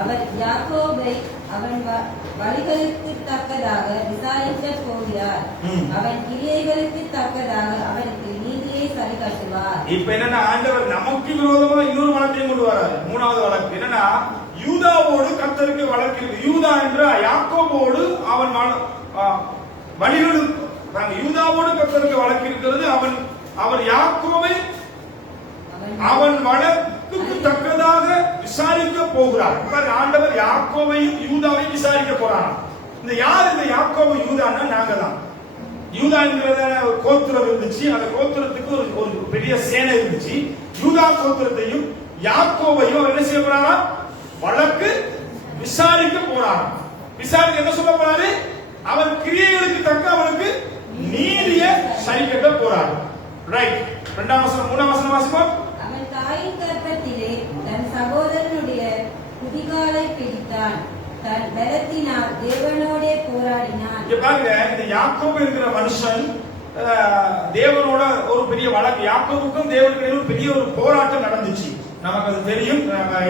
அவர் யாக்கோபை அவன் வழிகளுக்கு தக்கதாக விசாரிக்கப் போகிறார். அவன் கிரியைகளுக்கு தக்கதாக அவனுக்கு நீதியை சரி கட்டுவார். இப்ப என்னன்னா, ஆண்டவர் நமக்கு விரோதமா இன்னொரு வழக்கையும் கொண்டு வராரு. மூணாவது வழக்கு என்னன்னா, யூதாவோடு கர்த்தருக்கு வழக்கு இருக்கு. யூதா என்ற யாக்கோபோடு அவன் வழிகளுக்கு, யூதாவோடு கர்த்தருக்கு வழக்கு இருக்கிறது. அவர் யாக்கோபை அவன் வழக்குக்கு தக்கதாக விசாரிக்க போகிறார். ஆண்டவர் யாக்கோபையும் யூதாவையும் விசாரிக்க போறான். இந்த யார் இந்த யாக்கோபு யூதான்னா நாங்க தான். யூதா என்கிறத கோத்திரம் இருந்துச்சு, அந்த கோத்திரத்துக்கு ஒரு பெரிய சேனை இருந்துச்சு. யூதா கோத்திரத்தையும் யாக்கோபையும் அவர் என்ன செய்ய போறாரா? வழக்கு விசாரிக்க போறார். விசாரிக்க என்ன சொல்ல போறாரு? அவன் கிரியைகளுக்கு தக்க அவனுக்கு நீதியை சரி கட்ட போறார். ரைட். 2ஆம் வசனம் 3ஆம் வசனம் வாசிப்போம். அவன் தாயின் கர்ப்பத்திலே தன் சகோதரனுடைய குதிகாலை பிடித்தான், தன் பலத்தினால் தேவனோடே போராடினான். இங்க பாருங்க, இந்த யாக்கோபு இருக்கிற மனுஷன் தேவனோட ஒரு பெரிய வழக்கு. யாக்கோபுக்கும் தேவனுக்கு ஒரு பெரிய ஒரு போராட்டம் நடந்துச்சு. நமக்கு அது தெரியும்,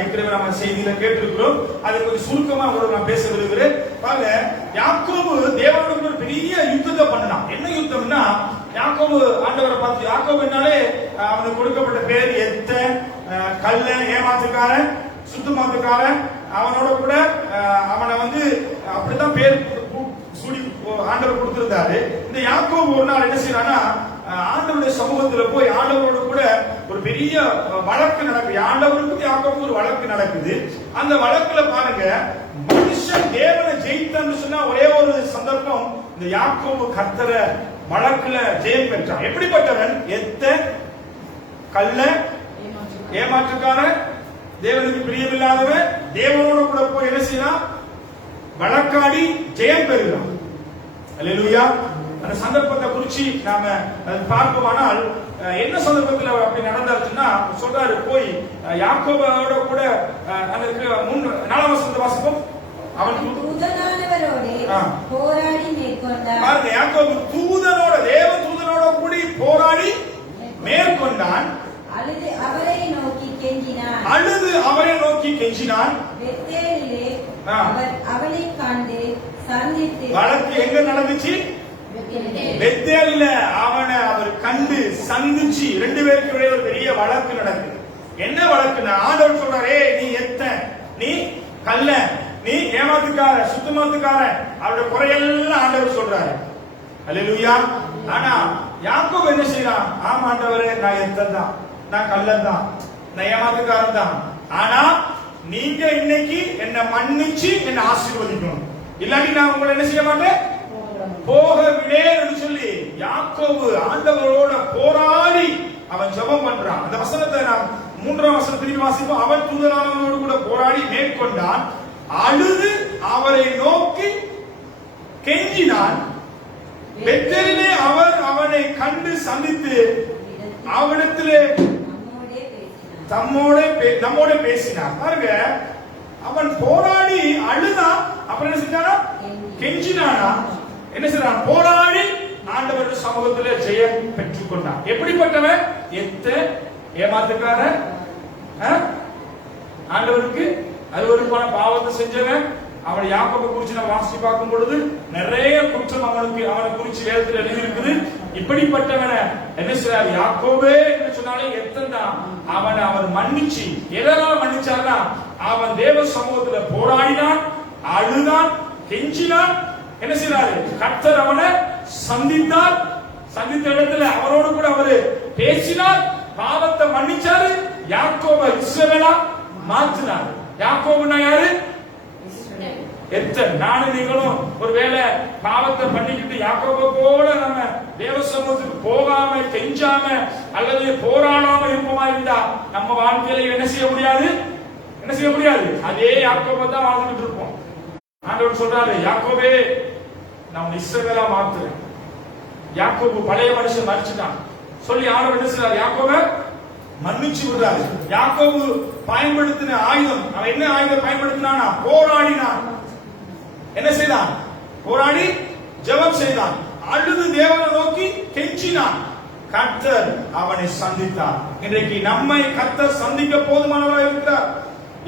ஏற்கனவே நம்ம செய்தியில கேட்டிருக்கிறோம். அது கொஞ்சம் சுருக்கமா நான் பேச விரும்புகிறேன். பாருங்க, யாக்கோபு தேவனோட ஒரு பெரிய யுத்தத்தை பண்ணான். என்ன யுத்தம்னா, யாக்கோபு ஆண்டவரை பார்த்து, யாக்கோபு என்னாலே அவனுக்கு கொடுக்கப்பட்ட பேர் எத்த, கல்ல, ஏமாத்துக்காரன், சுத்தமாத்துக்காரன். அவனோட கூட அவனை வந்து அப்படித்தான் பேர் சூடி ஆண்டவர் கொடுத்திருந்தாரு. இந்த யாக்கோபு ஒரு நாள் என்ன செய்யறான்னா, ஆண்டவருடைய சமூகத்துல போய் ஆண்டவரோட கூட ஒரு பெரிய வழக்கு நடக்குது. ஆண்டவருக்கும் யாக்கோபுக்கும் ஒரு வழக்கு நடக்குது. அந்த வழக்குல பாருங்க, மனுஷன் தேவனை ஜெயித்தான்னு சொன்னா ஒரே ஒரு சந்தர்ப்பம், இந்த யாக்கோபு கர்த்தரை வழக்குல ஜெயம் பெற்றான். எப்படிப்பட்டவன்? எத்த, கல்ல, ஏமாற்றுக்காரன், தேவனுக்கு பிரியமில்லாதவன். தேவனோட கூட போய் என்ன செய்யலாம்? வழக்காடி ஜெயம் பெறுகிறான். அல்லேலூயா. அந்த சந்தர்ப்பத்தை குறிச்சு நாம பார்ப்போமானால், என்ன சந்தர்ப்பத்தில் அப்படி நடந்தாச்சுன்னா சொல்றாரு, போய் யாக்கோபோட கூட அந்த 4ஆம் வசனத்தை வாசிப்போம். அவன் தூதனானவரோடே போராடி மேற்கொண்டான். பாருங்க, யாக்கோபு தூதனோட, தேவ தூதனோட கூடி போராடி வழக்கு எங்க நடந்துச்சு? பெத்தேல்ல அவனை அவர் கண்டு சந்திச்சு 2 பேருக்கு இடையே ஒரு பெரிய வழக்கு நடக்குது. என்ன வழக்குன்னா, ஆண்டவர் சொல்றாரே, நீ எத்த, நீ கல்ல, நீ ஏமாத்துக்கார, சுத்தமாத்துக்கார, அவருடைய குறையெல்லாம் ஆண்டவர் சொல்றாரு. அல்லேலூயா. ஆனா யாக்கோபு என்ன செய்யறான்? ஆமா ஆண்டவரே, நான் எத்தன் தான், நான் கல்லன் தான், நான் ஏமாத்துக்காரன் தான். ஆனா நீங்க இன்னைக்கு என்ன மன்னிச்சு என்ன ஆசீர்வதிக்கணும், இல்லாட்டி நான் உங்களை என்ன செய்ய மாட்டேன், போக விடேன்னு சொல்லி யாக்கோபு ஆண்டவரோட போராடி அவன் ஜெபம் பண்றான். அந்த வசனத்தை நாம் 3ஆம் வசனத்தில் வாசிப்போம். அவன் தூதரானவரோடு கூட போராடி மேற்கொண்டான், அழுது அவரை நோக்கி கெஞ்சினான். பெத்தேலிலே அவர் அவனை கண்டு சந்தித்து அவனிடத்திலே நம்மோட பேசினார். பாருங்க, அவன் போராடி அழுதான், அப்புறம் என்ன செஞ்சானா? கெஞ்சினானா? என்ன செய்றான்? போராடி ஆண்டவர் சமூகத்திலே ஜெயம் பெற்றுக் கொண்டான். எப்படிப்பட்டவன்? ஏமாத்துக்கார, ஆண்டவருக்கு அருவருப்பான பாவத்தை செஞ்சவன். அவன் யாக்கோபை குறிச்சு நம்ம வாசி பார்க்கும் பொழுது நிறைய குற்றம் அவனை குறிச்சு வேதத்தில் எழுதி இருக்குது. இப்படிப்பட்டவனை என்ன செய்றார்? யாக்கோபே என்று சொன்னாலே எத்தன்தான் அவனை அவர் மன்னிச்சு, எதனால மன்னிச்சார்னா, அவன் தேவ சமூகத்துல போராடினான், அழுதான், கெஞ்சினான். என்ன செய்றாரு? கர்த்தர் அவனை சந்தித்தார். சந்தித்த இடத்துல அவரோடு கூட அவரு பேசினார், பாவத்தை மன்னிச்சாரு, யாக்கோபை இஸ்ரவேலா மாற்றினார். யாக்கோபுனா யாரு? நானும் நீங்களும் ஒருவேளை பாவத்தை பண்ணிக்கிட்டு யாக்கோபை போல நம்ம தேவ சமூகத்துக்கு போகாம, கெஞ்சாம, அல்லது போராடாம இருப்போமா இருந்தா நம்ம வாழ்க்கையில என்ன செய்ய முடியாது? என்ன செய்ய முடியாது? அதே யாக்கோபை தான் வாழ்ந்துட்டு இருப்போம். ஆண்டவர் சொல்றாரு, யாக்கோபே, நான் இஸ்ரவேலா மாத்துறேன். யாக்கோபு பழைய மனுஷன் மறிச்சுட்டான் சொல்லி ஆண்டவர் என்ன செய்றாரு? யாக்கோபை மன்னிச்சு விடுறாரு. யாக்கோபு பயன்படுத்தின ஆயுதம், அவன் என்ன ஆயுதம் பயன்படுத்தினானா? போராடினான். என்ன செய்தான்? போராடி ஜெபம் செய்தான், அழுது தேவனை நோக்கி கெஞ்சினான். கர்த்தர் அவனை சந்தித்தார். இன்றைக்கு நம்மை கர்த்தர் சந்திக்க போதுமானவராக இருக்கிறார்.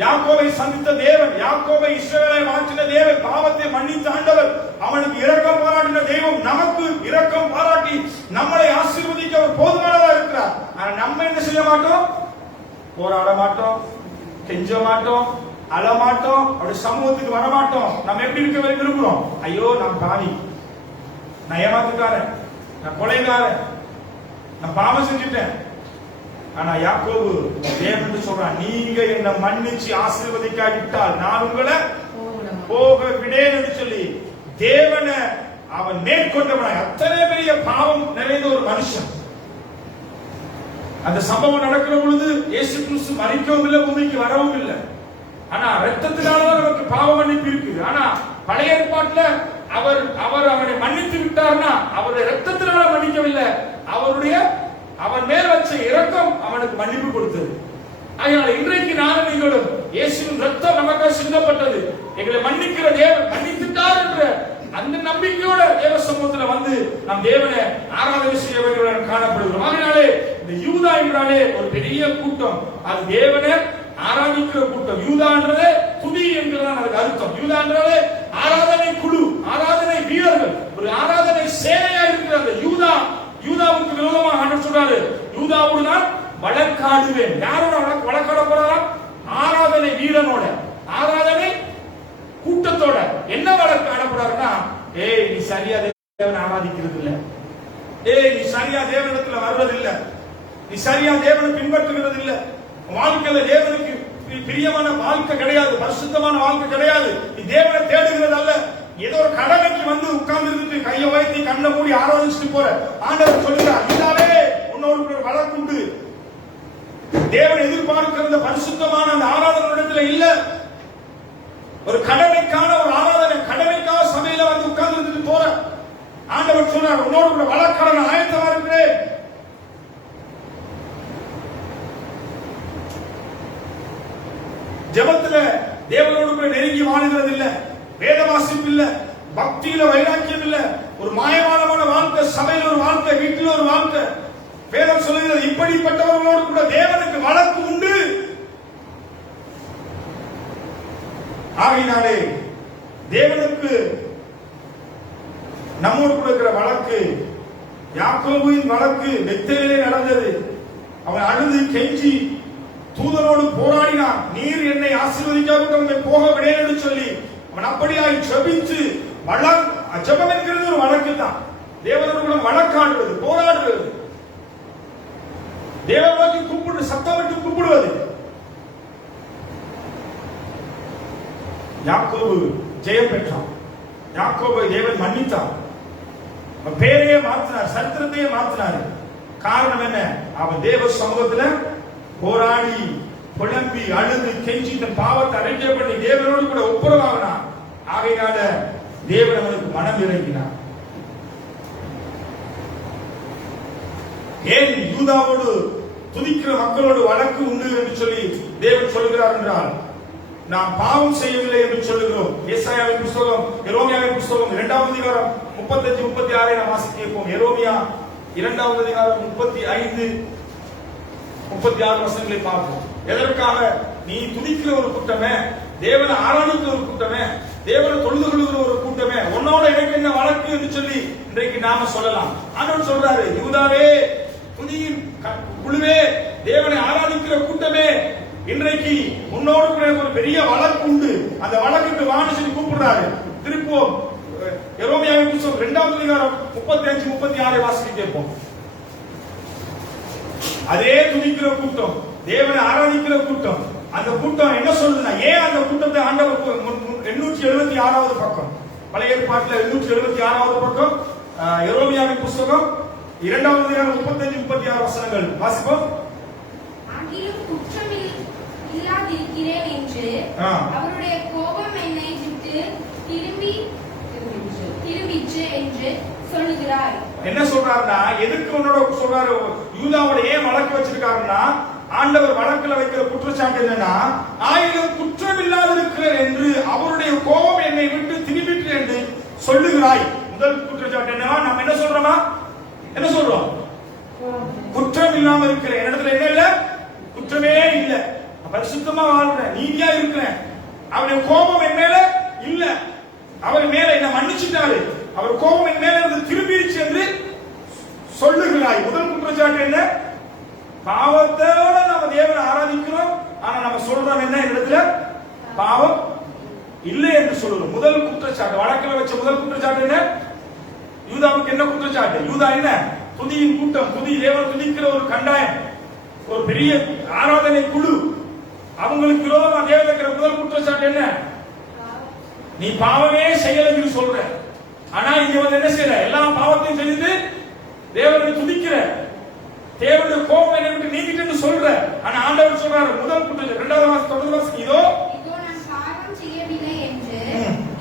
யாக்கோபை சந்தித்த தேவன், யாக்கோபை இஸ்ரவேலை மாற்றின தேவன், பாவத்தை மன்னித்த ஆண்டவர், அவனுக்கு இரக்கம் பாராட்டின தெய்வம் நமக்கு இரக்கம் பாராட்டி நம்மளை ஆசீர்வதிக்க அவர் போதுமானவராக இருக்கிறார். ஆனா நம்ம என்ன செய்ய மாட்டோம்? போராட மாட்டோம், கெஞ்ச மாட்டோம், அழமாட்டோம், அப்படி சமூகத்துக்கு வரமாட்டோம். நம்ம எப்படி இருக்க விரும்புறோம்? ஐயோ, நான் பாவி, நான் ஏமாத்துக்காரன், நான் கொலைகாரன், நான் பாவம் செஞ்சுட்டேன். ஆனா யாக்கோபு தேவன் சொல்றான், நீங்க என்ன மன்னிச்சு ஆசீர்வதிக்காவிட்டால் நான் உங்களை போக விடேன் என்று சொல்லி தேவனை அவன் மேற்கொண்டவனாய், அத்தனை பெரிய பாவம் நிறைந்த ஒரு மனுஷன். அந்த சம்பவம் நடக்கிற பொழுது இயேசு கிறிஸ்து மரிக்கவும் இல்லை, பூமிக்கு வரவும் இல்லை. ஆனா ரத்தத்தினாலதான் நமக்கு பாவ மன்னிப்பு இருக்குது. ஆனா பழைய ஏற்பாட்டுல அவர் அவனை மன்னித்து விட்டார்னா அவருடைய ரத்தத்தினால மன்னிக்கவில்லை, அவன் மேல் வச்ச இரக்கம் அவனுக்கு மன்னிப்பு கொடுத்தது. அதனால இன்றைக்கு நானும் நீங்களும் இயேசுவின் ரத்தம் நமக்காக சிந்தப்பட்டது, எங்களை மன்னிக்கிற தேவன் மன்னித்துட்டார் என்ற அந்த நம்பிக்கையோட தேவ சமூகத்துல வந்து நாம் தேவனை ஆராதனை செய்ய வேண்டியவர்கள் காணப்படுகிறோம். அதனாலே இந்த யூதா என்றாலே ஒரு பெரிய கூட்டம், அது தேவனை ஆராதிக்கிற கூட்டம். யூதான்றதே துதி என்கிறதான் அதுக்கு அர்த்தம். யூதான்றதே ஆராதனை குழு, ஆராதனை வீரர்கள், ஒரு ஆராதனை சேனையா இருக்கிற அந்த யூதாவுக்கு விரோதமாக ஆண்டவர் சொல்றாரு, யூதாவோடு நான் வழக்காடுவேன். யாரோட வழக்காட போறாரா? ஆராதனை வீரனோட, ஆராதனை கூட்டத்தோட. என்ன வழக்கு ஆடப்படுறாருன்னா, ஏய் நீ சரியா தேவனை ஆராதிக்கிறது இல்ல, ஏய் நீ சரியா தேவனிடத்துல வர்றதில்ல, நீ சரியா தேவனை பின்பற்றுகிறது இல்ல, வாழ்க்கையில தேவனுக்கு பிரியமான வாழ்க்கை கிடையாது, பரிசுத்தமான வாழ்க்கை கிடையாது, நீ தேவனை தேடுகிறது அல்ல, ஏதோ ஒரு கடமைக்கு வந்து உட்கார்ந்து இருந்து கையை வைத்து கண்ணை மூடி ஆராதிச்சுட்டு போற. ஆண்டவர் சொல்லுகிறார், இதாவே உன்னோடு ஒரு வழக்கு உண்டு. தேவன் எதிர்பார்க்கிற அந்த பரிசுத்தமான அந்த ஆராதனை இடத்துல இல்ல, ஒரு கடமைக்கான ஒரு ஆராதனை, கடமைக்காக சபையில வந்து உட்கார்ந்து இருந்துட்டு போற. ஆண்டவர் சொல்றார், உன்னோடு கூட வழக்காட ஆயத்தமா இருக்கிறேன். ஜெபத்துல தேவனோடு கூட நெருங்கி வாழுகிறது இல்ல, வேத வாசிப்பு இல்ல, பக்தியில வைராக்கியம் இல்ல, ஒரு மாயமான வாழ்க்கை, சபையில் ஒரு வாழ்க்கை, வீட்டில் ஒரு வாழ்க்கை. வேதம் சொல்லுகிறது, இப்படிப்பட்டவர்களோடு கூட தேவனுக்கு வழக்கு உண்டு. ஆகையினாலே தேவனுக்கு நம்மோடு கூட இருக்கிற வழக்கு, யாக்கோபின் வழக்கு பெத்தேலிலே நடந்தது. அவன் அழுது கெஞ்சி தூதனோடு போராடினான். நீர் என்னை ஆசீர்வதிக்காவிட்டு உங்களை போக விடேன் என்று சொல்லி அவன் அப்படியாய் ஜெபித்து, ஜெபம் என்கிறது ஒரு வழக்கு தான். தேவனோடு கூட வழக்காடுவது, போராடுவது, தேவனை நோக்கி கூப்பிடு, சத்தம் விட்டு கூப்பிடுவது. யாக்கோபு ஜெயம் பெற்றான். யாக்கோபை தேவன் மன்னித்தார். பேரையே மாற்றினார், சரித்திரத்தையே மாற்றினார். காரணம் என்ன? அவன் தேவ சமூகத்துல போராடி புலம்பி அழுது கெஞ்சி தன் பாவத்தை அறிக்கை பண்ணி தேவனோடு கூட ஒப்புரவாகினான். ஆகையினால தேவன் அவனுக்கு மனம் இறங்கினார். ஏன் யூதாவோடு துதிக்கிற மக்களோடு வழக்கு உண்டு என்று சொல்லி தேவன் சொல்கிறார் என்றால், நாம் பாவம் செய்யவில்லை என்று சொல்லுகிறோம். ஏசாயாவின் புஸ்தகம், எரோமியாவின் புஸ்தகம் 2வது அதிகாரம் 35, 36 நாம் வாசிக்க கேட்போம். எரோமியா 2வது அதிகாரம் 35, 36 வசனங்களை பார்ப்போம். எதற்காக? நீ துதிக்கிற ஒரு கூட்டமே, தேவனை ஆராதிக்கிற ஒரு கூட்டமே, தேவனை தொழுது கொள்ளுகிற ஒரு கூட்டமே, உன்னோட எனக்கு என்ன வழக்கு என்று சொல்லி இன்றைக்கு நாம சொல்லலாம். ஆண்டவர் சொல்றாரு, யூதாவே, துதியின் குழுவே, தேவனை ஆராதிக்கிற கூட்டமே, இன்றைக்கு உன்னோடு கூட ஒரு பெரிய வழக்கு உண்டு. அந்த வழக்குக்கு வான்னு சொல்லி கூப்பிடுறாரு. திருப்போம் எரோமியாவின் புத்தகம் 2வது அதிகாரம் 35, 36 வாசிக்க கேட்போம். அதே துதிக்கிற கூட்டம், தேவனை ஆராதிக்கிற கூட்டம், அந்த கூட்டம் என்ன சொல்லுதுன்னா, ஏன் அந்த கூட்டத்தை ஆண்டவர் 876வது பக்கம், பழைய ஏற்பாட்டில் 876வது பக்கம், எரோமியாவின் புத்தகம் 2வது அதிகாரம் 35, 36 வசனங்கள் வாசிப்போம். இல்லாதிருக்கிறேன் என்று அவருடைய கோபம் என்னை விட்டு திரும்பிச்சு என்று சொல்லுகிறார். என்ன சொல்றாருன்னா, எதுக்கு உன்னோட சொல்றாரு? யூதாவோட ஏன் வழக்கு வச்சிருக்காருன்னா, ஆண்டவர் வழக்குல வைக்கிற குற்றச்சாட்டு என்னன்னா, ஆயினும் குற்றம் இல்லாதிருக்கிறார் என்று அவருடைய கோபம் என்னை விட்டு திரும்பிட்டு என்று சொல்லுகிறாய். முதல் குற்றச்சாட்டு என்னன்னா, நம்ம என்ன சொல்றோமா? என்ன சொல்றோம்? குற்றம் இல்லாம இருக்கிற இடத்துல என்ன இல்ல? குற்றமே இல்ல, பரிசுத்தமா வாழ்றேன், நீதியா இருக்கிறேன், அவருடைய கோபம் என் மேல இல்ல, அவர் மேல என்ன மன்னிச்சுட்டாரு, அவர் கோபம் என் மேல இருந்து திரும்பிடுச்சு என்று சொல்லுகிறாய். முதல் குற்றச்சாட்டு என்ன? பாவத்தோட நம்ம தேவனை ஆராதிக்கிறோம், ஆனா நம்ம சொல்றோம் என்ன? இடத்துல பாவம் இல்லை என்று சொல்லுறோம். முதல் குற்றச்சாட்டு, வழக்கில் வச்ச முதல் குற்றச்சாட்டு என்ன? யூதாவுக்கு என்ன குற்றச்சாட்டு? யூதா என்ன? துதியின் கூட்டம், தேவன் துதிக்கிற ஒரு கண்டாயம், ஒரு பெரிய ஆராதனை குழு, அவங்களுக்கு விரோதமா தேவன் வைக்கிற முதல் குற்றச்சாட்டு என்ன? நீ பாவமே செய்யலைன்னு சொல்ற, ஆனா இங்க வந்து என்ன செய்யற? எல்லா பாவத்தையும் செய்து தேவனை துதிக்கிற, தேவனுடைய கோபம் என்னை விட்டு நீங்கிட்டு சொல்ற. ஆனா ஆண்டவர் சொல்றாரு, முதல் குற்றச்சாட்டு 2வது வாசம், இதோ நான் பாவம் செய்யவில்லை என்று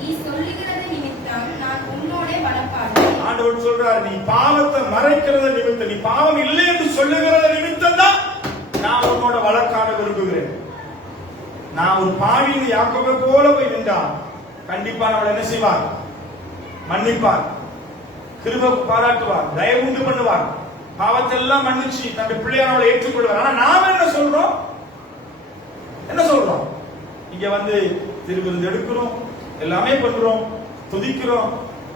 நீ சொல்லுகிறது நிமித்தம் நான் உன்னோட வழக்காடுவேன். ஆண்டவர் சொல்றாரு, நீ பாவத்தை மறைக்கிறது நிமித்தம், நீ பாவம் இல்லை என்று சொல்லுகிறது நிமித்தம் தான் நான் உன்னோட வழக்காட விரும்புகிறேன். நான் ஒரு பாவியின் யாக்கோபை போல போய் நின்றார், கண்டிப்பா அவளை என்ன செய்வார்? மன்னிப்பார், கிருபை பாராட்டுவார், தயவு உண்டு பண்ணுவார், பாவத்தை எல்லாம் மன்னிச்சு தன்னுடைய பிள்ளையானவளை ஏற்றுக்கொள்வார். ஆனா நாம என்ன சொல்றோம்? என்ன சொல்றோம்? இங்க வந்து திருவிருந்து எடுக்கிறோம், எல்லாமே பண்றோம், துதிக்கிறோம்,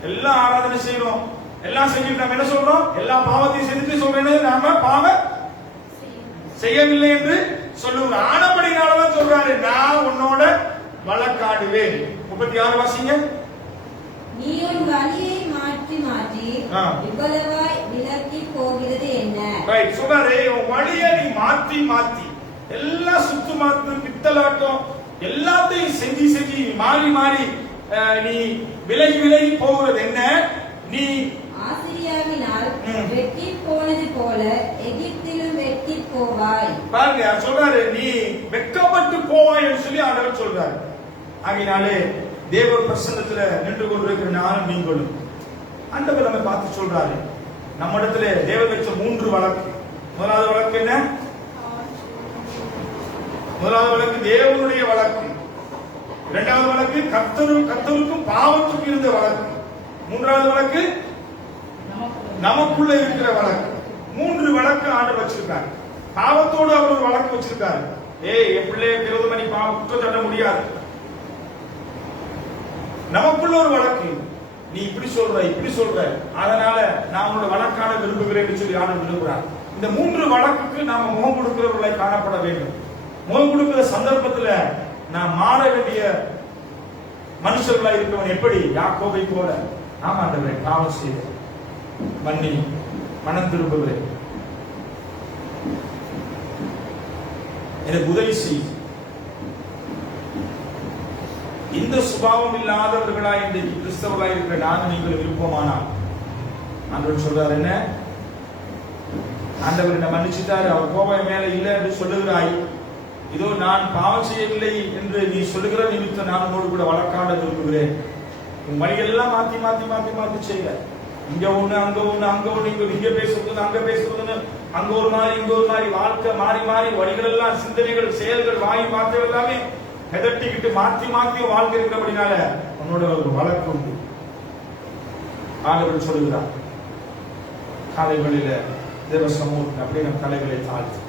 எல்லாம் ஆராதனை செய்யறோம், எல்லாம் செஞ்சுட்டு நம்ம என்ன சொல்றோம்? எல்லா பாவத்தையும் செஞ்சுட்டு சொல்றேன்னு நாம பாவம் செய்யவில்லை என்று சொல்லுவோம். ஆனபடினாலதான் சொல்றாரு, நான் உன்னோட வழக்காடுவேன். 36 வாசிங்க. நீ உன் வழியை மாற்றி மாற்றி இவ்வளவாய் விலக்கி போகிறது என்ன? ரைட், சொல்றாரு, உன் வழியை நீ மாற்றி மாற்றி எல்லாம் சுத்து மாத்து பித்தலாட்டம் எல்லாத்தையும் செஞ்சு செஞ்சு மாறி மாறி நீ விலகி விலகி போகிறது என்ன? நீ ஆசிரியாவினால் வெட்டி போனது போல எகிப்திலும் வெட்டி போவாய். பாருங்க, சொல்றாரு, நீ வெட்கப்பட்டு போவாய் என்று சொல்லி ஆண்டவர் சொல்றாரு. ஆகினாலே தேவ பிரசன்னத்துல நின்று கொண்டிருக்கிற நானும் நீங்களும் ஆண்டவர் நம்ம பார்த்து சொல்றாரு, நம்ம இடத்துல தேவன் வச்ச 3 வழக்கு. முதலாவது வழக்கு என்ன? முதலாவது வழக்கு தேவனுடைய வழக்கு. 2வது வழக்கு கர்த்தருக்கும் பாவத்துக்கும் இருந்த வழக்கு. 3வது வழக்கு நமக்குள்ள இருக்கிற வழக்கு. 3 வழக்கு ஆண்டவர் வச்சிருக்காரு. பாவத்தோடு அவர் ஒரு வழக்கு வச்சிருக்காரு. என் பிள்ளைய விரோதம் நீ குற்றம் சாட்ட முடியாது. நமக்குள்ள ஒரு வழக்கு, நீ இப்படி சொல்ற, அதனால நான் உன்னோட வழக்காட விரும்புகிறேன் சொல்லி ஆண்டு விரும்புகிறார். இந்த 3 வழக்குக்கு நாம முகம் கொடுக்கிறவர்களை காணப்பட வேண்டும். முகம் கொடுக்கிற சந்தர்ப்பத்துல நான் மாற வேண்டிய மனுஷர்களா இருக்கவன் எப்படி? யாக்கோபை போல, ஆமா ஆண்டவரே பாவம் செய்தேன், மன்னி, மனம் திரும்புகிறேன், எனக்கு உதவி செய். இந்த சுபாவம் இல்லாதவர்களா இன்றைக்கு கிறிஸ்தவர்களா இருக்கிற நானும் நீங்கள் விருப்பமானால் ஆண்டவர் சொல்றாரு, என்ன ஆண்டவர் என்ன மன்னிச்சுட்டாரு, அவர் கோபம் மேல இல்லை என்று சொல்லுகிறாய், இதோ நான் பாவம் செய்யவில்லை என்று நீ சொல்லுகிற நிமித்தம் நான் உன்னோடு கூட வழக்காட விரும்புகிறேன். உன் வழியெல்லாம் மாத்தி செய்ய, இங்க ஒண்ணு அங்க ஒண்ணு, இங்க பேசுறது அங்க பேசுறதுன்னு, அங்க ஒரு மாதிரி இங்க ஒரு மாதிரி, வாழ்க்கை மாறி வழிகள் எல்லாம், சிந்தனைகள், செயல்கள், வாய் வார்த்தைகள் எல்லாமே எதட்டிக்கிட்டு மாத்தி வாழ்க்கை இருக்கிறபடினால உன்னோட ஒரு வழக்கு உண்டு. ஆண்டவர் சொல்லுகிறார், காலைகளில தேவ சமூகத்தில் அப்படியே நம் தலைகளை தாழ்த்து,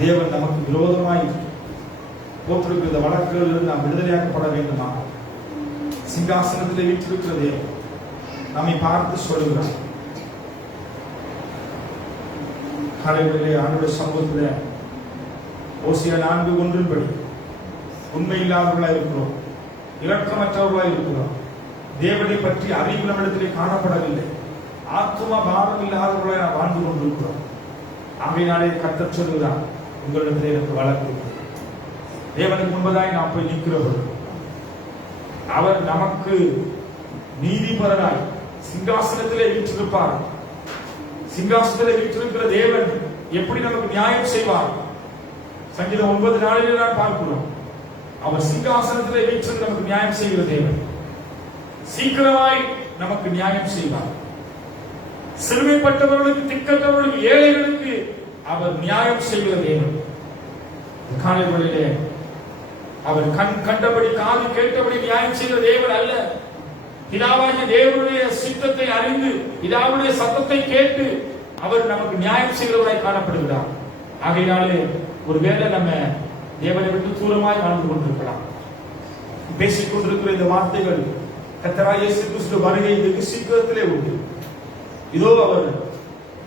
தேவன் நமக்கு விரோதமாய் போட்டிருக்கிற இந்த வழக்குகளிலிருந்து நாம் விடுதலையாக்கப்பட வேண்டுமா? சிங்காசனத்திலே வீற்றிருக்கிற தேவன் நம்மை பார்த்து சொல்லுகிறார். காலைகளிலே ஆண்டவருடைய சமூகத்தில் ஓசியா 4:1 உண்மை இல்லாதவர்களாக இருக்கிறோம், இரக்கமற்றவர்களாக இருக்கிறோம், தேவனை பற்றி அறிவு நம்மிடத்திலே காணப்படவில்லை, ஆத்மா பாரம் இல்லாதவர்களாக நாம் வாழ்ந்து கொண்டிருக்கிறோம். ஆகையினாலே கர்த்தர் சொல்லுகிறார், உங்களிடத்திலே எனக்கு வழக்கு. தேவனுக்கு முன்பதாய் நாம் போய் நிற்கிறவர்கள், அவர் நமக்கு நீதிபரராய் சிங்காசனத்திலே வீற்றிருப்பார். சிங்காசனத்திலே வீற்றிருக்கிற தேவன் எப்படி நமக்கு நியாயம் செய்வார்? சங்கீதம் 9:4 நான் பார்க்கிறோம், அவர் சிங்காசனத்திலே வீற்றிருந்து நமக்கு நியாயம் செய்கிற தேவன் சீக்கிரமாய் நமக்கு நியாயம் செய்வார். சிறுமைப்பட்டவர்களுக்கு, திக்கற்றவர்களுக்கு, ஏழைகளுக்கு அவர் நியாயம் செய்கிற தேவன். காலைகளிலே அவர் கண் கண்டபடி, காது கேட்டபடி நியாயம் செய்கிற தேவன் அல்ல. பிதாவாகிய தேவனுடைய சித்தத்தை அறிந்து, பிதாவுடைய சத்தத்தை கேட்டு அவர் நமக்கு நியாயம் செய்கிறவராய் காணப்படுகிறார். ஆகையினாலே ஒருவேளை நம்ம தேவனை விட்டு தூரமாய் வாழ்ந்து கொண்டிருக்கலாம். பேசிக் கொண்டிருக்கிற இந்த வார்த்தைகள் கர்த்தராகிய இயேசு கிறிஸ்து வருகை வெகு சீக்கிரத்திலே உண்டு. இதோ அவர்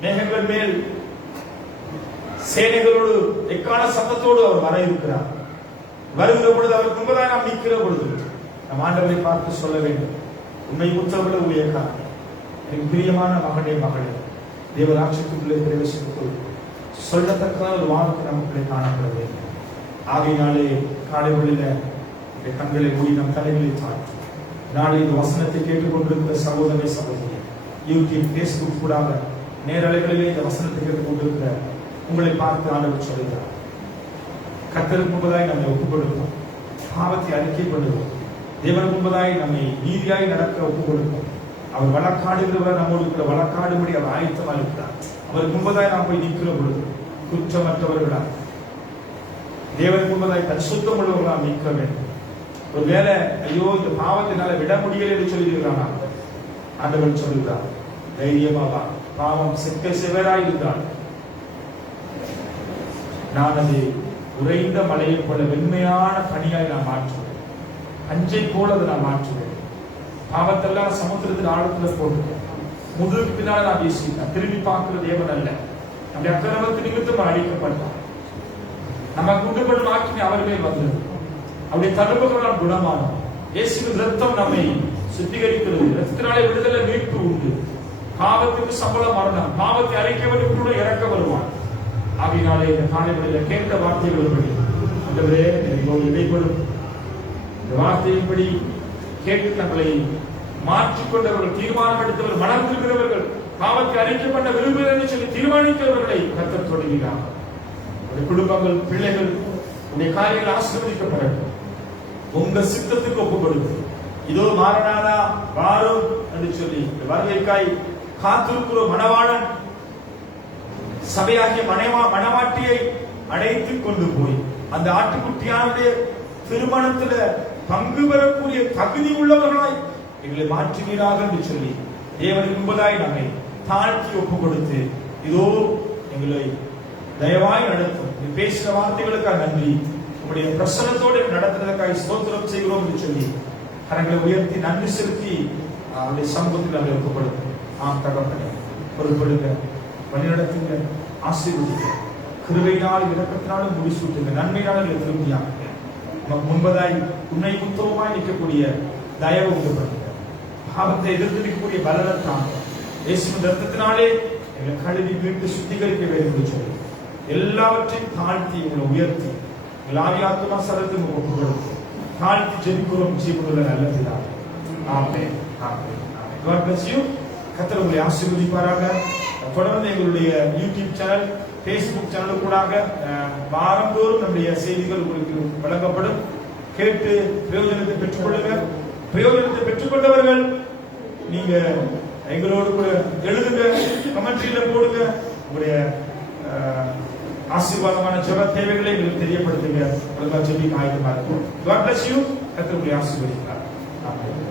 மேகங்கள் மேல் சேனைகளோடு எக்கால சத்தத்தோடு அவர் வர இருக்கிறார். வருகிற பொழுது அவர் முன்பதாக நாம் நிற்கிற பொழுது நம் ஆண்டவரை பார்த்து சொல்ல வேண்டும், உண்மை உத்தரவுள்ள ஊழியக்காரன், என் பிரியமான மகனே மகளே, தேவராட்சியத்துக்குள்ளே பிரவேசித்துக் சொல்லத்தக்க ஒரு வார்த்தை நமக்குள்ளே காணப்பட வேண்டும். ஆகையினாலே காலைகளில கண்களை மூடி நம் தலைகளை தாழ்த்தி நாளை இந்த வசனத்தை கேட்டுக்கொண்டிருக்கிற சகோதர சகோதரி, யூடியூப், பேஸ்புக் கூடாக நேரலைகளிலே இந்த வசனத்தை கேட்டுக்கொண்டிருக்கிற உங்களை பார்த்து ஆண்டவர் சொல்கிறார், கர்த்தருக்கு முன்பதாய் நம்மை ஒப்புக் கொடுப்போம், பாவத்தை அறிக்கை பண்ணுவோம், தேவனுக்கு முன்பதாய் நம்மை நீதியாய் நடக்க ஒப்புக் கொடுப்போம். அவர் வழக்காடுகிறவர், நம்மோடு இருக்கிற வழக்காடுபடி அவர் ஆயத்தமாக இருக்கிறார். அவருக்கு முன்பதாய் நாம் போய் நிற்கிற பொழுது குற்றமற்றவர்களால், தேவனுக்கு முன்பதாய் பரிசுத்தம் உள்ளவர்களால் நிற்க வேண்டும். ஒருவேளை ஐயோ இந்த பாவத்தினால விட முடியல என்று சொல்லியிருக்கிறான், ஆண்டவர் சொல்லுகிறார், தைரியமாவா, பாவம் செக்க செவராய் இருந்தால் நான் அதை உறைந்த மலையை போல வெண்மையான பனியாய் நான் மாற்றுவேன், அஞ்சை போல அதை நான் மாற்றுவேன். பாவத்தெல்லாம் சமுத்திரத்தின் ஆழத்துல போட்டு முதுகு பின்னால் நான் வீசிட்டேன். திரும்பி பார்க்கிற தேவன் அல்ல. நம்முடைய அக்கிரமத்து நிமித்தம் அழிக்கப்பட்டார், நமக்கு உண்டுபடும் ஆக்கினை அவர் மேல் வந்தது, அவருடைய தழும்புகளால் குணமானோம். இயேசுவின் ரத்தம் நம்மை சுத்திகரிக்கிறது, ரத்தத்தினாலே விடுதலை, மீட்பு உண்டு. பாவத்துக்கு சம்பளம் மரணம், பாவத்தை அழைக்கவனுக்கு கூட இறக்க வருவான். ஆகையினாலே இந்த காலைகளில கேட்ட வார்த்தைகளின்படி ஆண்டவரே எங்களோடு இடைப்படும் இந்த வார்த்தையின்படி கேட்டு தங்களை மாற்றிக்கொண்டவர்கள், தீர்மானம் எடுத்தவர்கள், மனம் திருக்கிறவர்கள், பாவத்தை அழைக்கப்பட்ட விரும்புகிறேன் சொல்லி தீர்மானிக்கிறவர்களை கர்த்தர் தொடங்கினார். குடும்பங்கள், பிள்ளைகள், உடைய காரியங்கள் ஆசீர்வதிக்கப்படட்டும். உங்க சித்தத்துக்கு ஒப்புக் கொடுத்து இதோ மாறனாதா வாரும் என்று சொல்லி வருகைக்காய் காத்திருக்கிற மணவாளன் சபையாகிய மணவாட்டியை அழைத்துக் கொண்டு போய் அந்த ஆட்டுக்குட்டியானுடைய திருமணத்துல பங்கு பெறக்கூடிய தகுதி உள்ளவர்களாய் எங்களை மாற்றுவீராக என்று சொல்லி தேவனுக்கு முன்பதாய் நம்மை தாழ்த்தி ஒப்புக் கொடுத்து இதோ எங்களை தயவாய் நடத்தும். நீ பேசின வார்த்தைகளுக்காக நன்றி, உங்களுடைய பிரசனத்தோடு நடத்துவதற்காக ஸ்தோத்திரம் செய்கிறோம் என்று சொல்லி கரங்களை உயர்த்தி நன்றி செலுத்தி அவருடைய சமூகத்தில் அவரை ஒப்புக்கொடுங்க. ஆம் தகப்பனே, பொறுப்படுங்க, வழிநடத்துங்க, ஆசீர்வதிங்க, கிருபையினால் இரக்கத்தினாலும் முடிசூட்டுங்க, நன்மையினாலும் திருப்தியாகுங்க. நமக்கு முன்பதாய் உன்னை உத்தமமாய் நிற்கக்கூடிய தயவு உண்டு பண்ணுங்க. பாவத்தை எதிர்த்து நிற்கக்கூடிய பலனத்தாங்க இயேசுவின் ரத்தத்தினாலே எங்களை கழுவி மீட்டு சுத்திகரிக்க வேண்டும் சொல்லி எல்லாவற்றையும் தாழ்த்தி உங்களை உயர்த்தி எங்கள் ஆவியாத்மா சரத்துக்கு ஒப்புக்கொடுத்து தாழ்த்தி ஜெபிக்கிறோம் ஜீவனுள்ள நல்ல பிதாவே. ஆமென். ஆமென். ஆமென். God bless you. கர்த்தர் உங்களை ஆசீர்வதிப்பாராக. தொடர்ந்து எங்களுடைய யூடியூப் சேனல், Facebook சேனல் கூடாக வாரந்தோறும் நம்முடைய செய்திகள் உங்களுக்கு வழங்கப்படும். கேட்டு பிரயோஜனத்தை பெற்றுக்கொள்ளுங்க. பிரயோஜனத்தை பெற்றுக்கொண்டவர்கள் நீங்க எங்களோடு கூட எழுதுங்க, கமெண்ட்ரியில போடுங்க. உங்களுடைய ஆசீர்வாதமான ஜெப தேவைகளை எங்களுக்கு தெரியப்படுத்துங்க. ஜெபிக்க ஆயத்தமா இருக்கும். God bless you. கர்த்தர் உங்களை ஆசீர்வதிப்பார். ஆமென்.